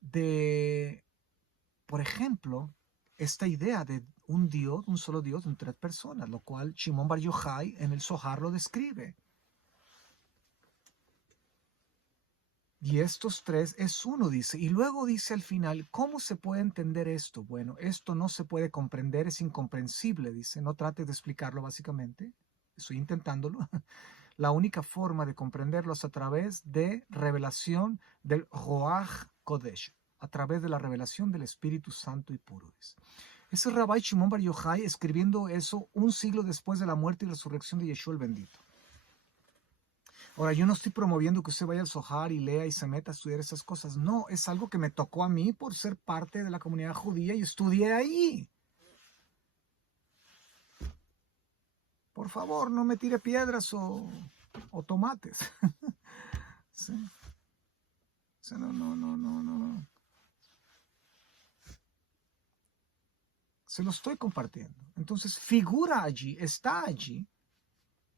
de, por ejemplo, esta idea de un Dios, un solo Dios en tres personas, lo cual Shimon Bar Yochai en el Zohar lo describe. Y estos tres es uno, dice. Y luego dice al final: ¿cómo se puede entender esto? Bueno, esto no se puede comprender, es incomprensible, dice. No trate de explicarlo, básicamente. Estoy intentándolo. La única forma de comprenderlo es a través de revelación del Ruach Kodesh, a través de la revelación del Espíritu Santo y puro. Ese es Rabbi Shimon Bar Yochai escribiendo eso un siglo después de la muerte y resurrección de Yeshua el bendito. Ahora, yo no estoy promoviendo que usted vaya al Zohar y lea y se meta a estudiar esas cosas. No, es algo que me tocó a mí por ser parte de la comunidad judía y estudié ahí. por favor, no me tire piedras o tomates. ¿Sí? Sí, no. Se lo estoy compartiendo. Entonces figura allí, está allí.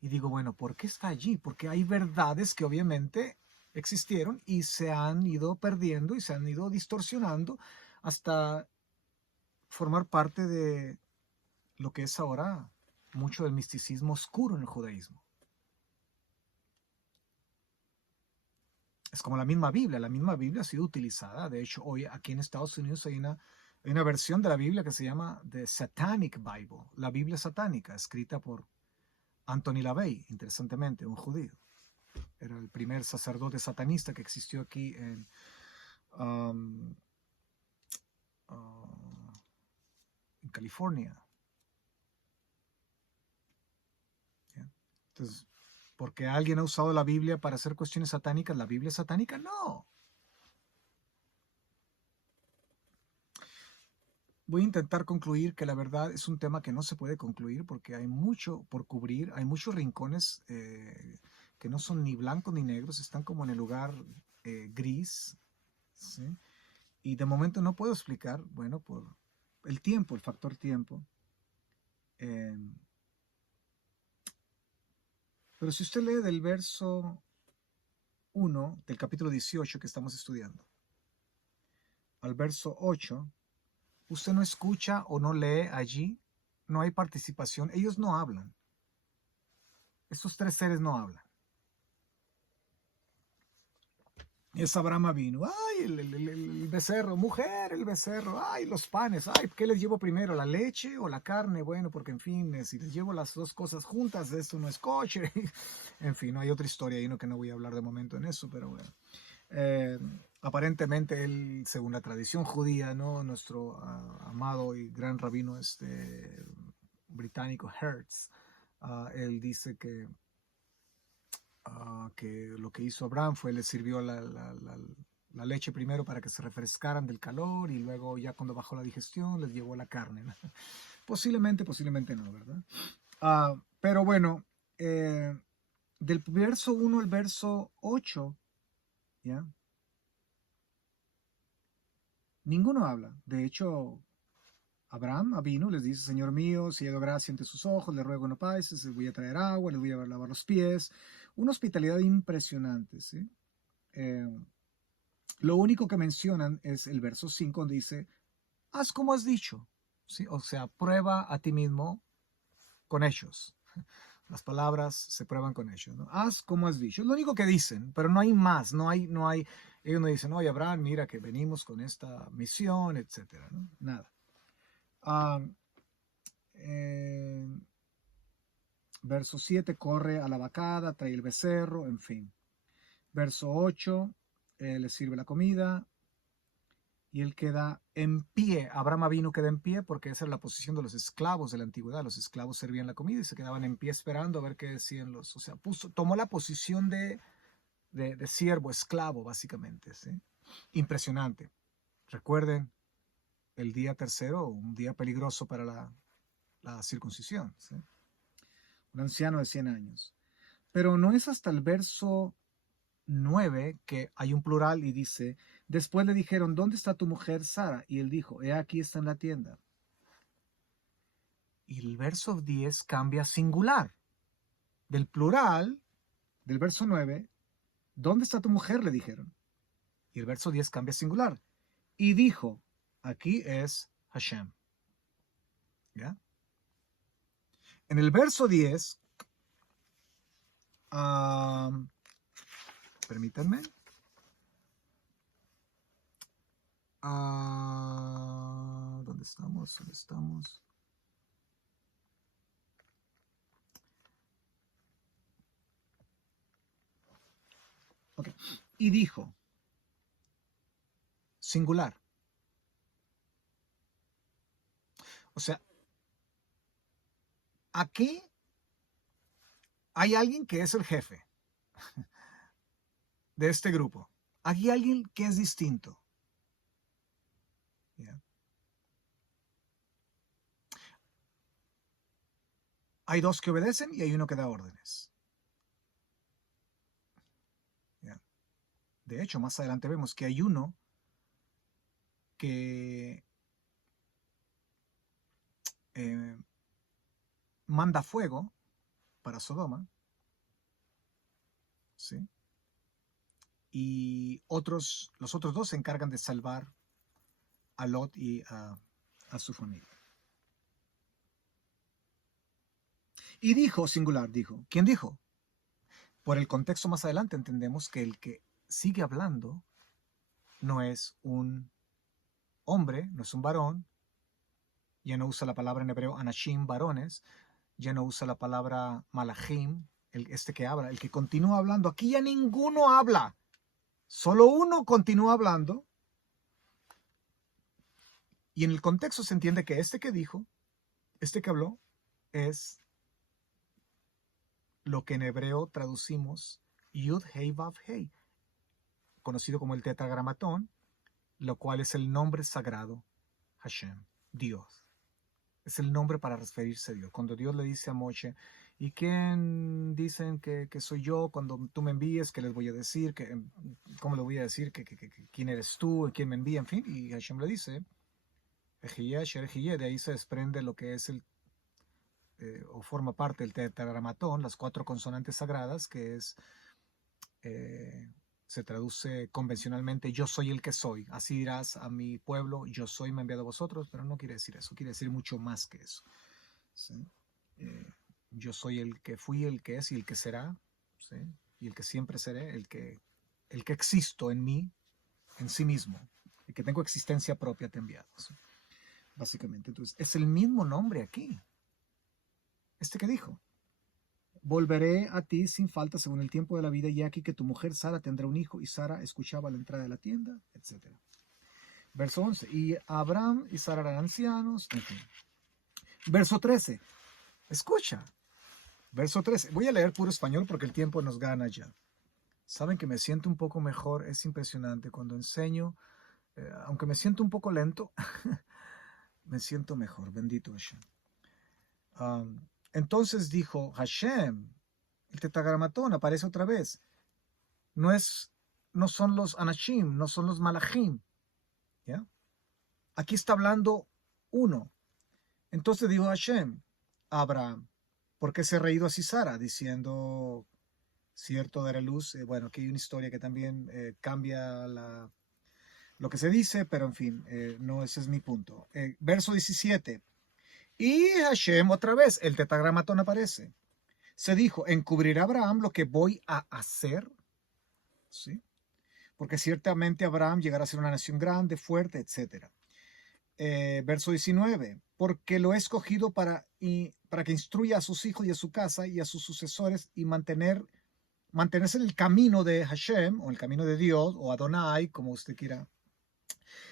Y digo, bueno, ¿por qué está allí? Porque hay verdades que obviamente existieron y se han ido perdiendo y se han ido distorsionando hasta formar parte de lo que es ahora mucho del misticismo oscuro en el judaísmo. Es como la misma Biblia ha sido utilizada. De hecho, hoy aquí en Estados Unidos hay una versión de la Biblia que se llama The Satanic Bible, la Biblia satánica, escrita por Anthony LaVey, interesantemente, un judío. Era el primer sacerdote satanista que existió aquí en California. ¿Ya? Entonces, porque alguien ha usado la Biblia para hacer cuestiones satánicas, ¿la Biblia es satánica? No. Voy a intentar concluir que la verdad es un tema que no se puede concluir porque hay mucho por cubrir, hay muchos rincones que no son ni blancos ni negros, están como en el lugar gris, ¿sí? Y de momento no puedo explicar, bueno, por el tiempo, el factor tiempo. Pero si usted lee del verso 1 del capítulo 18 que estamos estudiando al verso 8, usted no escucha o no lee allí, no hay participación, ellos no hablan. Estos tres seres no hablan. Es Abraham vino, ay, el becerro, mujer, el becerro, ay, los panes, ay, ¿qué les llevo primero, la leche o la carne? Bueno, porque en fin, si les llevo las dos cosas juntas, esto no es coche. En fin, no hay otra historia ahí, no, que no voy a hablar de momento en eso, pero bueno. Aparentemente él, según la tradición judía, ¿no? Nuestro amado y gran rabino británico Hertz, él dice que lo que hizo Abraham fue le sirvió la leche primero para que se refrescaran del calor y luego ya cuando bajó la digestión les llevó la carne, ¿no? Posiblemente no, ¿verdad? Pero bueno, del verso 1 al verso 8, ¿ya? Ninguno habla. De hecho, Abraham vino, les dice, Señor mío, si he dado gracia ante sus ojos, le ruego no pases, les voy a traer agua, les voy a lavar los pies. Una hospitalidad impresionante, ¿sí? Lo único que mencionan es el verso 5, donde dice, haz como has dicho, ¿sí? O sea, prueba a ti mismo con hechos. Las palabras se prueban con hechos, ¿no? Haz como has dicho. Es lo único que dicen, pero no hay más, no hay, ellos no dicen, oye, Abraham, mira que venimos con esta misión, etcétera, ¿no? Nada. Verso 7, corre a la vacada, trae el becerro, en fin. Verso 8, le sirve la comida y él queda en pie. Abraham vino queda en pie porque esa era la posición de los esclavos de la antigüedad. Los esclavos servían la comida y se quedaban en pie esperando a ver qué decían los. O sea, tomó la posición de siervo, esclavo, básicamente. ¿Sí? Impresionante. Recuerden, el día tercero, un día peligroso para la circuncisión. ¿Sí? Un anciano de 100 años. Pero no es hasta el verso 9 que hay un plural y dice, después le dijeron, ¿dónde está tu mujer Sara? Y él dijo, he aquí está en la tienda. Y el verso 10 cambia a singular. Del plural, del verso 9, ¿dónde está tu mujer? Le dijeron. Y el verso 10 cambia a singular. Y dijo, aquí es Hashem. ¿Ya? En el verso 10, permítanme. ¿Dónde estamos? ¿Dónde estamos? Okay. Y dijo, singular. O sea, aquí hay alguien que es el jefe de este grupo. Aquí hay alguien que es distinto. ¿Ya? Hay dos que obedecen y hay uno que da órdenes. ¿Ya? De hecho, más adelante vemos que hay uno que manda fuego para Sodoma, ¿sí? Y los otros dos se encargan de salvar a Lot y a su familia. Y dijo, singular, dijo. ¿Quién dijo? Por el contexto más adelante entendemos que el que sigue hablando no es un hombre, no es un varón, ya no usa la palabra en hebreo anashim, varones, ya no usa la palabra malachim, este que habla, el que continúa hablando. Aquí ya ninguno habla, solo uno continúa hablando. Y en el contexto se entiende que este que dijo, este que habló, es lo que en hebreo traducimos Yud Hei Vav Hei, conocido como el tetragramatón, lo cual es el nombre sagrado, Hashem, Dios. Es el nombre para referirse a Dios. Cuando Dios le dice a Moshe, ¿y quién dicen que soy yo? Cuando tú me envíes, ¿qué les voy a decir? ¿Cómo le voy a decir? ¿Quién eres tú? ¿Quién me envía? En fin, y Hashem le dice, Ejiyeh, Asher Ejiyeh. De ahí se desprende lo que es o forma parte del tetragramatón, las 4 consonantes sagradas, que es, se traduce convencionalmente, yo soy el que soy. Así dirás a mi pueblo, yo soy, me he enviado a vosotros, pero no quiere decir eso, quiere decir mucho más que eso. ¿Sí? Yo soy el que fui, el que es y el que será, ¿sí? Y el que siempre seré, el que existo en mí, en sí mismo, el que tengo existencia propia, te he enviado, ¿sí? Básicamente, entonces, es el mismo nombre aquí. Este que dijo, volveré a ti sin falta según el tiempo de la vida, y aquí que tu mujer Sara tendrá un hijo, y Sara escuchaba a la entrada de la tienda, etc. Verso 11, y Abraham y Sara eran ancianos, en fin. Verso 13, escucha. Verso 13, voy a leer puro español porque el tiempo nos gana ya. Saben que me siento un poco mejor, es impresionante. Cuando enseño, aunque me siento un poco lento, me siento mejor, bendito Hashem. Entonces dijo Hashem, el tetragramatón aparece otra vez. No son los anashim, no son los malachim. ¿Ya? Aquí está hablando uno. Entonces dijo Hashem a Abraham, ¿por qué se ha reído así Sara? Diciendo, cierto, dará luz. Bueno, aquí hay una historia que también cambia lo que se dice, pero en fin, no, ese es mi punto. Verso 17. Y Hashem otra vez, el tetragramatón aparece. Se dijo, encubrirá Abraham lo que voy a hacer, ¿sí? Porque ciertamente Abraham llegará a ser una nación grande, fuerte, etc. Verso 19, porque lo he escogido para que instruya a sus hijos y a su casa y a sus sucesores y mantenerse en el camino de Hashem, o el camino de Dios, o Adonai, como usted quiera.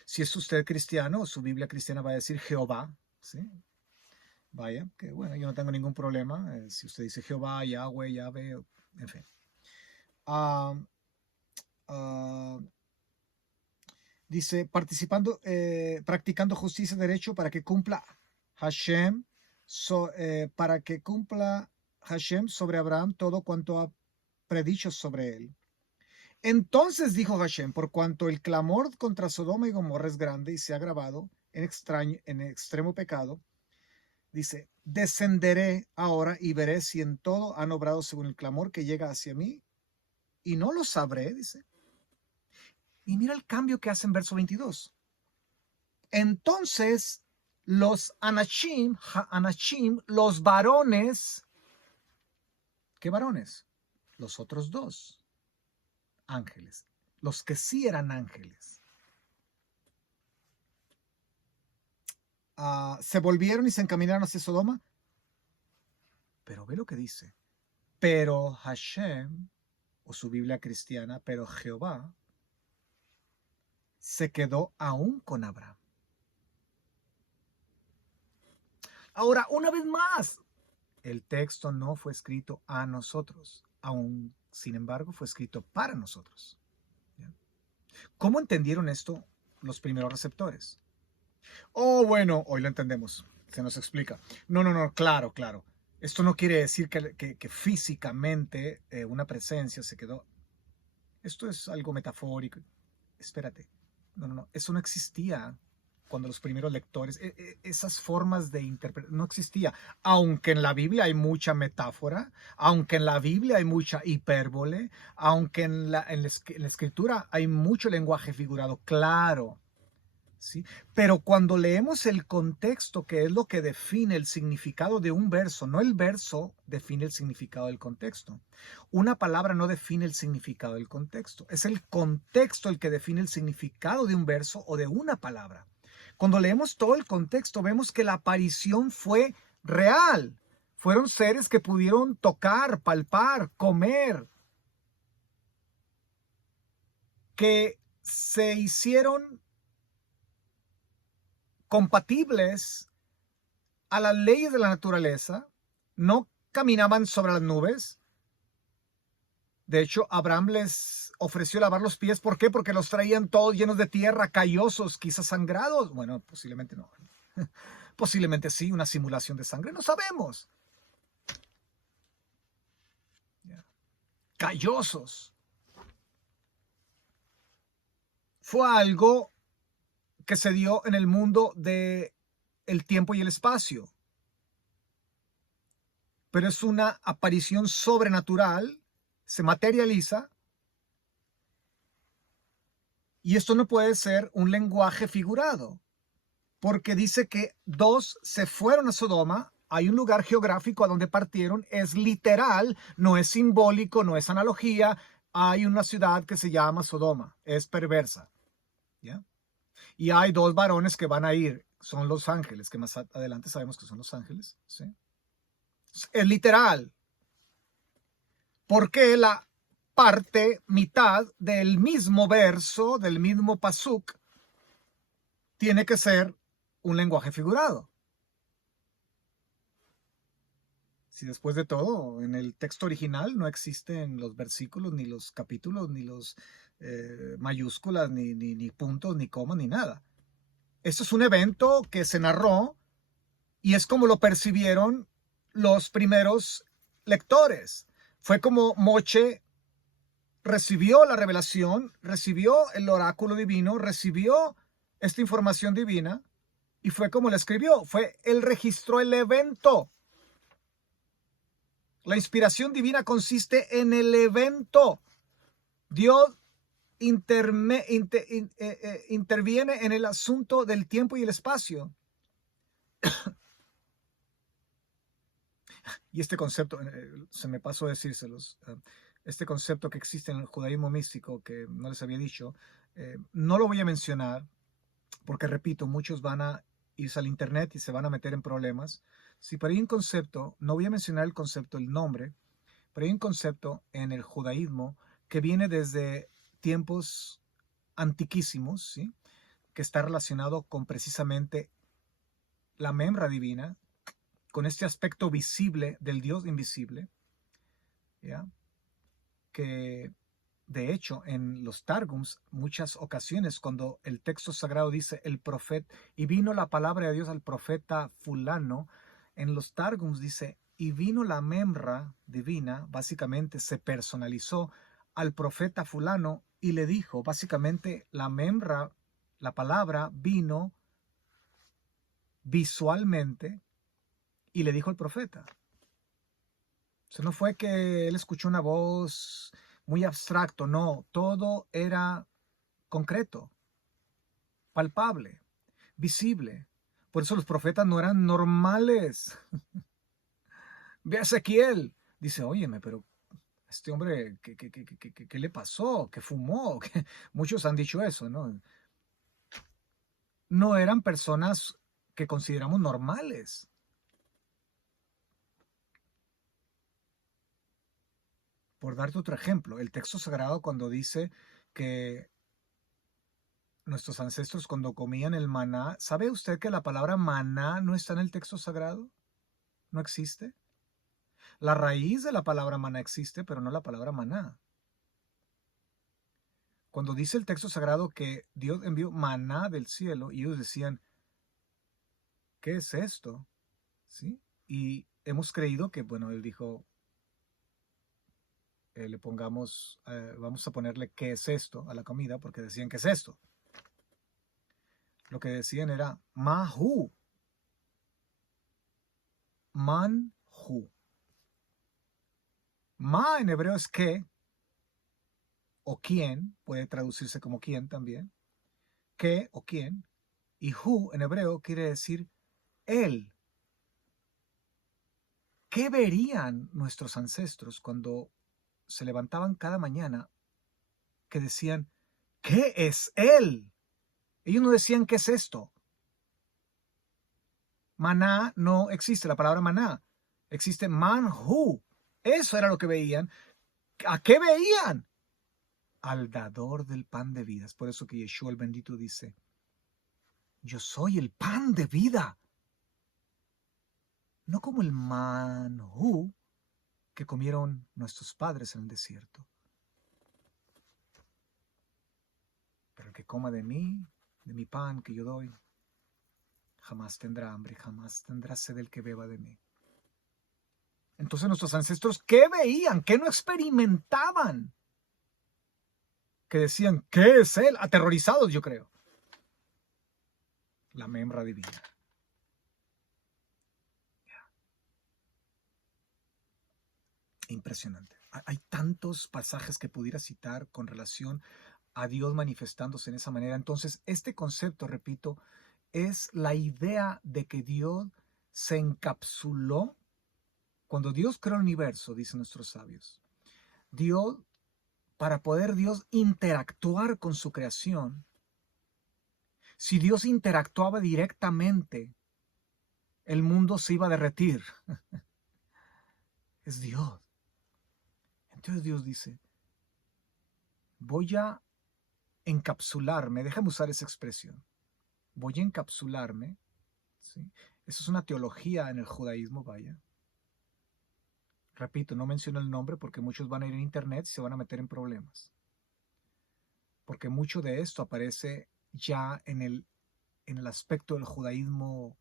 Si es usted cristiano, su Biblia cristiana va a decir Jehová, ¿sí? Vaya, que bueno, yo no tengo ningún problema. Si usted dice Jehová, Yahweh, Yahvé, en fin. Dice, practicando justicia y derecho para que cumpla Hashem, para que cumpla Hashem sobre Abraham todo cuanto ha predicho sobre él. Entonces dijo Hashem, por cuanto el clamor contra Sodoma y Gomorra es grande y se ha agravado en extremo pecado, dice, descenderé ahora y veré si en todo han obrado según el clamor que llega hacia mí, y no lo sabré, dice. Y mira el cambio que hace en verso 22. Entonces los anashim, los varones, ¿qué varones? Los otros dos ángeles, los que sí eran ángeles. Se volvieron y se encaminaron hacia Sodoma. Pero ve lo que dice. Pero Hashem, o su Biblia cristiana, pero Jehová, se quedó aún con Abraham. Ahora, una vez más, el texto no fue escrito a nosotros, aún, sin embargo, fue escrito para nosotros. ¿Ya? ¿Cómo entendieron esto los primeros receptores? Oh, bueno, hoy lo entendemos, se nos explica. No, claro. Esto no quiere decir que físicamente una presencia se quedó. Esto es algo metafórico. Espérate. No, no, no. Eso no existía cuando los primeros lectores, esas formas de interpretar, no existía. Aunque en la Biblia hay mucha metáfora, aunque en la Biblia hay mucha hipérbole, aunque en la escritura hay mucho lenguaje figurado, claro. ¿Sí? Pero cuando leemos el contexto, que es lo que define el significado de un verso, no el verso define el significado del contexto. Una palabra no define el significado del contexto. Es el contexto el que define el significado de un verso o de una palabra. Cuando leemos todo el contexto, vemos que la aparición fue real. Fueron seres que pudieron tocar, palpar, comer, que se hicieron compatibles a las leyes de la naturaleza, no caminaban sobre las nubes. De hecho, Abraham les ofreció lavar los pies. ¿Por qué? Porque los traían todos llenos de tierra, callosos, quizás sangrados. Bueno, posiblemente no. Posiblemente sí, una simulación de sangre, no sabemos. Callosos. Fue algo que se dio en el mundo del tiempo y el espacio. Pero es una aparición sobrenatural, se materializa, y esto no puede ser un lenguaje figurado, porque dice que dos se fueron a Sodoma. Hay un lugar geográfico a donde partieron, es literal, no es simbólico, no es analogía. Hay una ciudad que se llama Sodoma, es perversa, ¿ya? Y hay dos varones que van a ir, son los ángeles, que más adelante sabemos que son los ángeles, ¿sí? Es literal. ¿Por qué la parte, mitad del mismo verso, del mismo pasuk, tiene que ser un lenguaje figurado? Si después de todo, en el texto original no existen los versículos, ni los capítulos, ni los mayúsculas, ni puntos, ni comas, ni nada. Esto es un evento que se narró y es como lo percibieron los primeros lectores. Fue como Moche recibió la revelación, recibió el oráculo divino, recibió esta información divina y fue como la escribió. Él registró el evento. La inspiración divina consiste en el evento. Dios interviene en el asunto del tiempo y el espacio. Y este concepto, se me pasó a decírselos, este concepto que existe en el judaísmo místico, que no les había dicho, no lo voy a mencionar, porque repito, muchos van a irse al internet y se van a meter en problemas. Sí, pero hay un concepto, no voy a mencionar el concepto, el nombre, pero hay un concepto en el judaísmo que viene desde tiempos antiquísimos, ¿sí? Que está relacionado con precisamente la memra divina, con este aspecto visible del Dios invisible, ¿ya? Que de hecho en los Targums, muchas ocasiones cuando el texto sagrado dice el profeta, y vino la palabra de Dios al profeta fulano, en los Targums dice, y vino la memra divina, básicamente se personalizó al profeta fulano y le dijo, básicamente la memra, la palabra vino visualmente y le dijo al profeta. O sea, no fue que él escuchó una voz muy abstracto, no, todo era concreto, palpable, visible. Por eso los profetas no eran normales. Ve a Ezequiel, dice, óyeme, pero este hombre, ¿qué le pasó? ¿Qué fumó? Muchos han dicho eso, ¿no? No eran personas que consideramos normales. Por darte otro ejemplo, el texto sagrado cuando dice que nuestros ancestros cuando comían el maná, ¿sabe usted que la palabra maná no está en el texto sagrado? ¿No existe? La raíz de la palabra maná existe, pero no la palabra maná. Cuando dice el texto sagrado que Dios envió maná del cielo y ellos decían, ¿qué es esto? ¿Sí? Y hemos creído que, bueno, él dijo, le pongamos, vamos a ponerle qué es esto a la comida, porque decían qué es esto. Lo que decían era mahu, manhu. Ma en hebreo es qué, o quién, puede traducirse como quién también, qué o quién, y hu en hebreo quiere decir él. ¿Qué verían nuestros ancestros cuando se levantaban cada mañana que decían, ¿qué es él? Ellos no decían, ¿qué es esto? Maná no existe, la palabra maná. Existe manhu. Eso era lo que veían. ¿A qué veían? Al dador del pan de vida. Es por eso que Yeshua el bendito dice, yo soy el pan de vida. No como el manhu que comieron nuestros padres en el desierto. Pero el que coma de mí, de mi pan que yo doy, jamás tendrá hambre, jamás tendrá sed el que beba de mí. Entonces nuestros ancestros, ¿qué veían? ¿Qué no experimentaban? Que decían, ¿qué es él? Aterrorizados, yo creo. La membra divina. Impresionante. Hay tantos pasajes que pudiera citar con relación a Dios manifestándose en esa manera. Entonces, este concepto, repito, es la idea de que Dios se encapsuló. Cuando Dios creó el universo, dicen nuestros sabios, Dios, para poder Dios interactuar con su creación, si Dios interactuaba directamente, el mundo se iba a derretir. Es Dios. Entonces Dios dice, voy a encapsularme, déjame usar esa expresión, voy a encapsularme, ¿sí? Eso es una teología en el judaísmo, vaya. Repito, no menciono el nombre porque muchos van a ir en internet y se van a meter en problemas. Porque mucho de esto aparece ya en el aspecto del judaísmo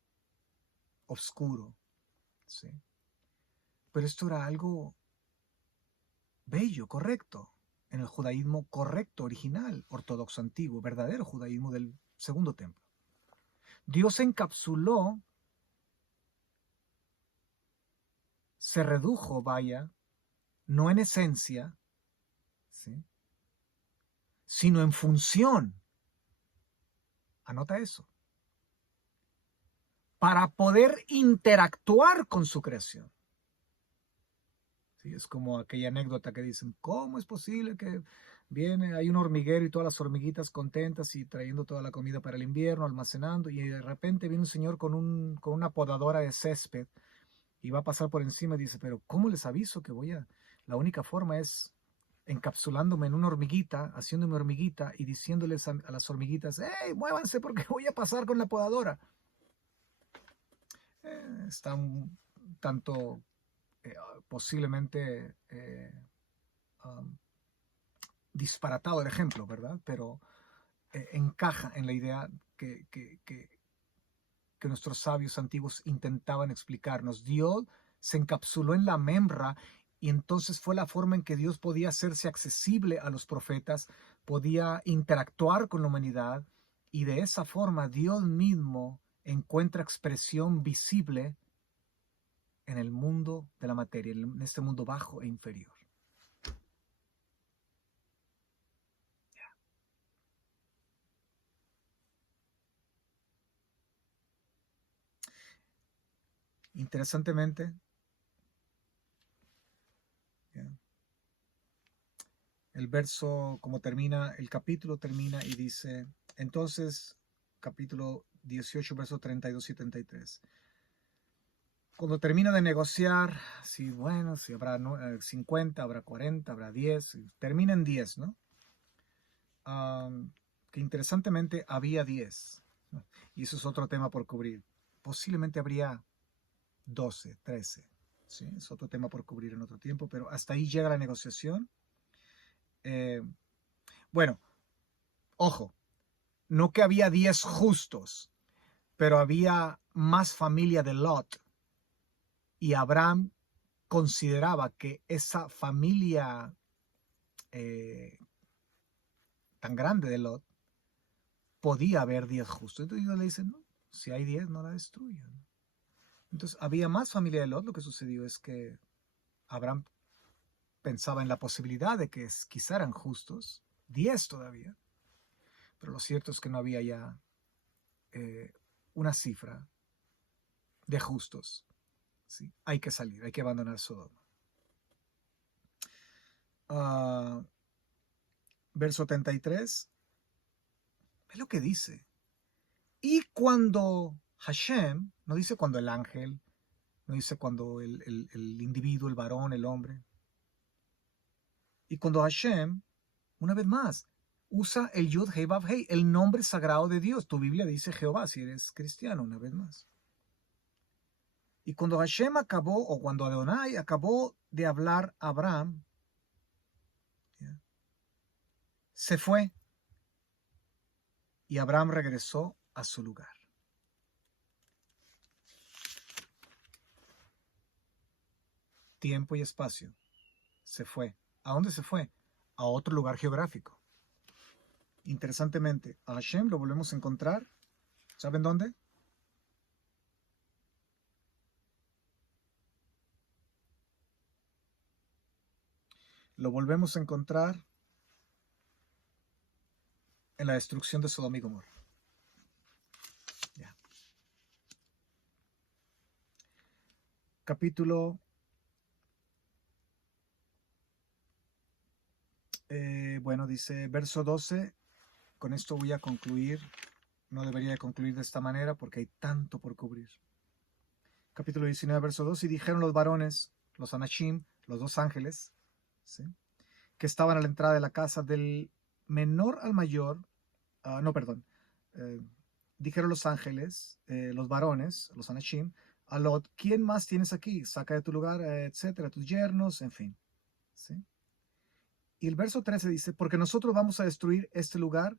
oscuro, ¿sí? Pero esto era algo bello, correcto, en el judaísmo correcto, original, ortodoxo antiguo, verdadero judaísmo del segundo templo. Dios se encapsuló, se redujo, vaya, no en esencia, ¿sí?, sino en función. Anota eso. Para poder interactuar con su creación. ¿Sí? Es como aquella anécdota que dicen, ¿cómo es posible que hay un hormiguero y todas las hormiguitas contentas y trayendo toda la comida para el invierno, almacenando, y de repente viene un señor con una podadora de césped y va a pasar por encima y dice, pero ¿cómo les aviso que la única forma es encapsulándome en una hormiguita, haciéndome hormiguita y diciéndoles a las hormiguitas, ¡hey, muévanse porque voy a pasar con la podadora! Está un tanto posiblemente disparatado el ejemplo, ¿verdad? Pero encaja en la idea que nuestros sabios antiguos intentaban explicarnos. Dios se encapsuló en la membra y entonces fue la forma en que Dios podía hacerse accesible a los profetas, podía interactuar con la humanidad y de esa forma Dios mismo encuentra expresión visible en el mundo de la materia, en este mundo bajo e inferior. Interesantemente, el verso, como termina, el capítulo termina y dice, entonces, capítulo 18, verso 32 y 33. Cuando termina de negociar, si habrá 50, habrá 40, habrá 10, termina en 10, ¿no? Que interesantemente había 10, ¿no? Y eso es otro tema por cubrir. Posiblemente habría 12, 13, ¿sí? Es otro tema por cubrir en otro tiempo, pero hasta ahí llega la negociación. Bueno, ojo, no que había 10 justos, pero había más familia de Lot Y Abraham consideraba que esa familia tan grande de Lot podía haber 10 justos. Entonces Dios le dice, no, si hay 10, no la destruyan. Entonces había más familia de Lot. Lo que sucedió es que Abraham pensaba en la posibilidad de que quizá eran justos, 10 todavía, pero lo cierto es que no había ya una cifra de justos. ¿Sí? Hay que salir, hay que abandonar Sodoma. Verso 33, es lo que dice. Y cuando Hashem, no dice cuando el ángel, no dice cuando el individuo, el varón, el hombre. Y cuando Hashem, una vez más, usa el Yud Hei Vav Hei, el nombre sagrado de Dios. Tu Biblia dice Jehová, si eres cristiano, una vez más. Y cuando Hashem acabó, o cuando Adonai acabó de hablar a Abraham, ¿ya? Se fue y Abraham regresó a su lugar. Tiempo y espacio. Se fue. ¿A dónde se fue? A otro lugar geográfico. Interesantemente, a Hashem lo volvemos a encontrar. ¿Saben dónde? Lo volvemos a encontrar en la destrucción de Sodoma y Gomorra. Ya. Capítulo bueno, dice verso 12. Con esto voy a concluir. No debería de concluir de esta manera porque hay tanto por cubrir. Capítulo 19, verso 2. Y dijeron los varones, los Anashim, los dos ángeles, ¿sí?, que estaban a la entrada de la casa, del menor al mayor, dijeron los ángeles, los varones, los Anashim, a Lot, ¿quién más tienes aquí? Saca de tu lugar, etcétera, tus yernos, en fin. ¿Sí? Y el verso 13 dice, porque nosotros vamos a destruir este lugar,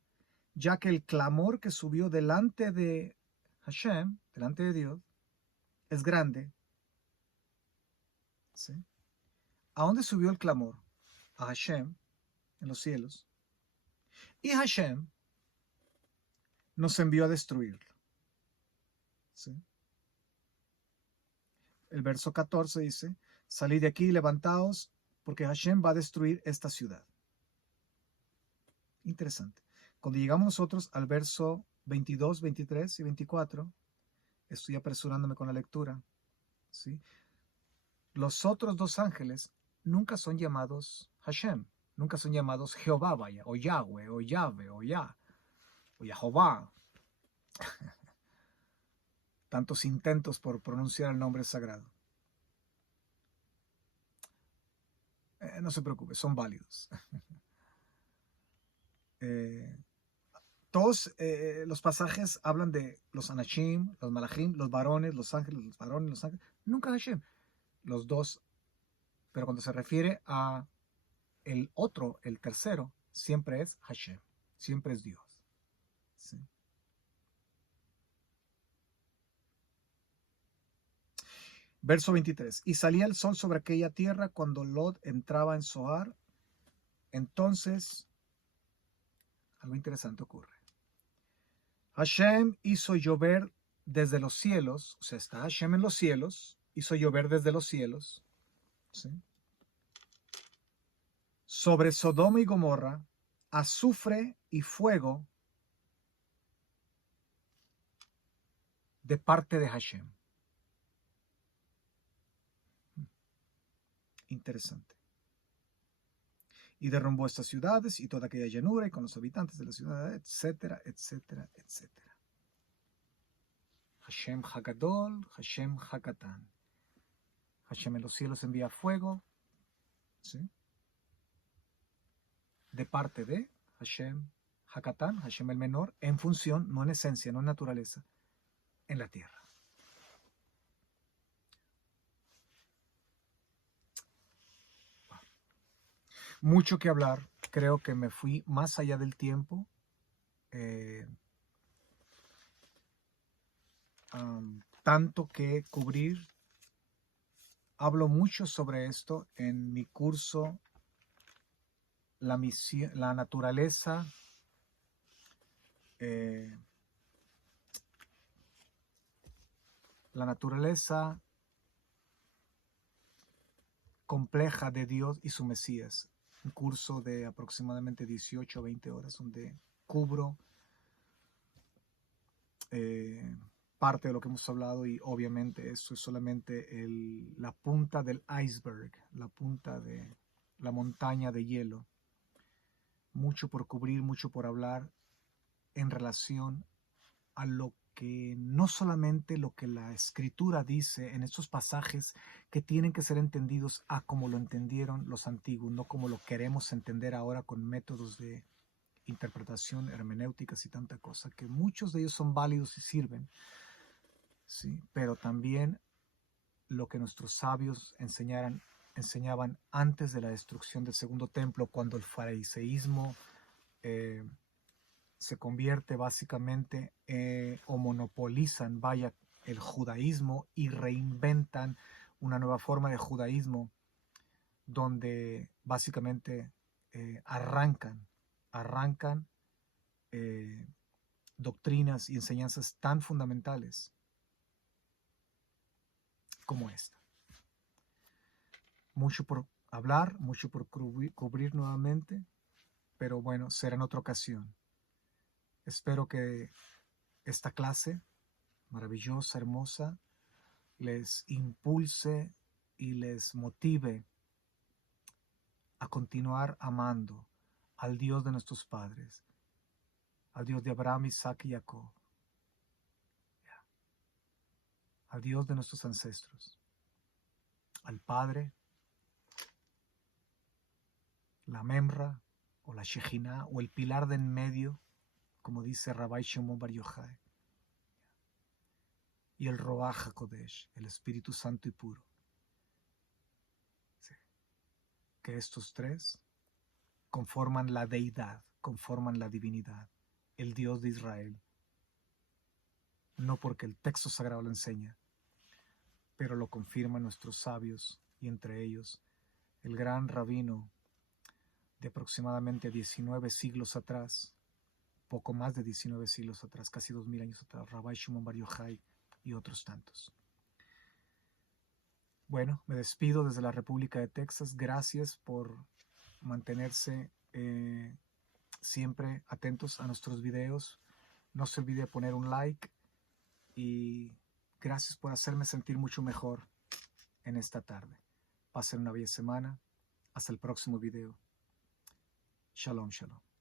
ya que el clamor que subió delante de Hashem, delante de Dios, es grande. ¿Sí? ¿A dónde subió el clamor? A Hashem, en los cielos. Y Hashem nos envió a destruirlo. ¿Sí? El verso 14 dice, salid de aquí y levantaos, porque Hashem va a destruir esta ciudad. Interesante. Cuando llegamos nosotros al verso 22, 23 y 24, estoy apresurándome con la lectura, ¿sí?, los otros dos ángeles nunca son llamados Hashem, nunca son llamados Jehová, vaya, o Yahweh, o Yahvé, o Yah, o Yahová. Tantos intentos por pronunciar el nombre sagrado. No se preocupe, son válidos. Todos los pasajes hablan de los Anashim, los Malachim, los varones, los ángeles, los varones, los ángeles. Nunca Hashem. Los dos. Pero cuando se refiere a el otro, el tercero, siempre es Hashem. Siempre es Dios. ¿Sí? Verso 23. Y salía el sol sobre aquella tierra cuando Lot entraba en Zoar. Entonces, algo interesante ocurre. Hashem hizo llover desde los cielos, o sea, está Hashem en los cielos, hizo llover desde los cielos, ¿sí?, sobre Sodoma y Gomorra, azufre y fuego de parte de Hashem. Interesante. Y derrumbó estas ciudades y toda aquella llanura y con los habitantes de la ciudad, etcétera, etcétera, etcétera. Hashem Hagadol, Hashem Hakatan. Hashem en los cielos envía fuego, ¿sí?, de parte de Hashem Hakatan, Hashem el menor, en función, no en esencia, no en naturaleza, en la tierra. Mucho que hablar, creo que me fui más allá del tiempo. Tanto que cubrir, hablo mucho sobre esto en mi curso la naturaleza la naturaleza compleja de Dios y su Mesías. Un curso de aproximadamente 18 o 20 horas donde cubro parte de lo que hemos hablado, y obviamente eso es solamente la punta del iceberg, la punta de la montaña de hielo. Mucho por cubrir, mucho por hablar en relación a lo que no solamente lo que la escritura dice en estos pasajes, que tienen que ser entendidos a como lo entendieron los antiguos, no como lo queremos entender ahora con métodos de interpretación, hermenéuticas y tanta cosa, que muchos de ellos son válidos y sirven, ¿sí? Pero también lo que nuestros sabios enseñaban antes de la destrucción del segundo templo, cuando el fariseísmo se convierte básicamente o monopolizan, vaya, el judaísmo, y reinventan una nueva forma de judaísmo donde básicamente arrancan doctrinas y enseñanzas tan fundamentales como esta. Mucho por hablar, mucho por cubrir nuevamente, pero bueno, será en otra ocasión. Espero que esta clase maravillosa, hermosa, les impulse y les motive a continuar amando al Dios de nuestros padres, al Dios de Abraham, Isaac y Jacob, al Dios de nuestros ancestros, al Padre, la Memra o la Shejina o el pilar de en medio, como dice Rabbi Shimon Bar Yochai, y el Ruach HaKodesh, el Espíritu Santo y puro. Sí. Que estos tres conforman la deidad, conforman la divinidad, el Dios de Israel. No porque el texto sagrado lo enseña, pero lo confirman nuestros sabios, y entre ellos el gran rabino de aproximadamente 19 siglos atrás, poco más de 19 siglos atrás, casi 2000 años atrás, Rabbi Shimon Bar Yochai y otros tantos. Bueno, me despido desde la República de Texas. Gracias por mantenerse siempre atentos a nuestros videos. No se olvide poner un like, y gracias por hacerme sentir mucho mejor en esta tarde. Pasen una bella semana. Hasta el próximo video. Shalom, shalom.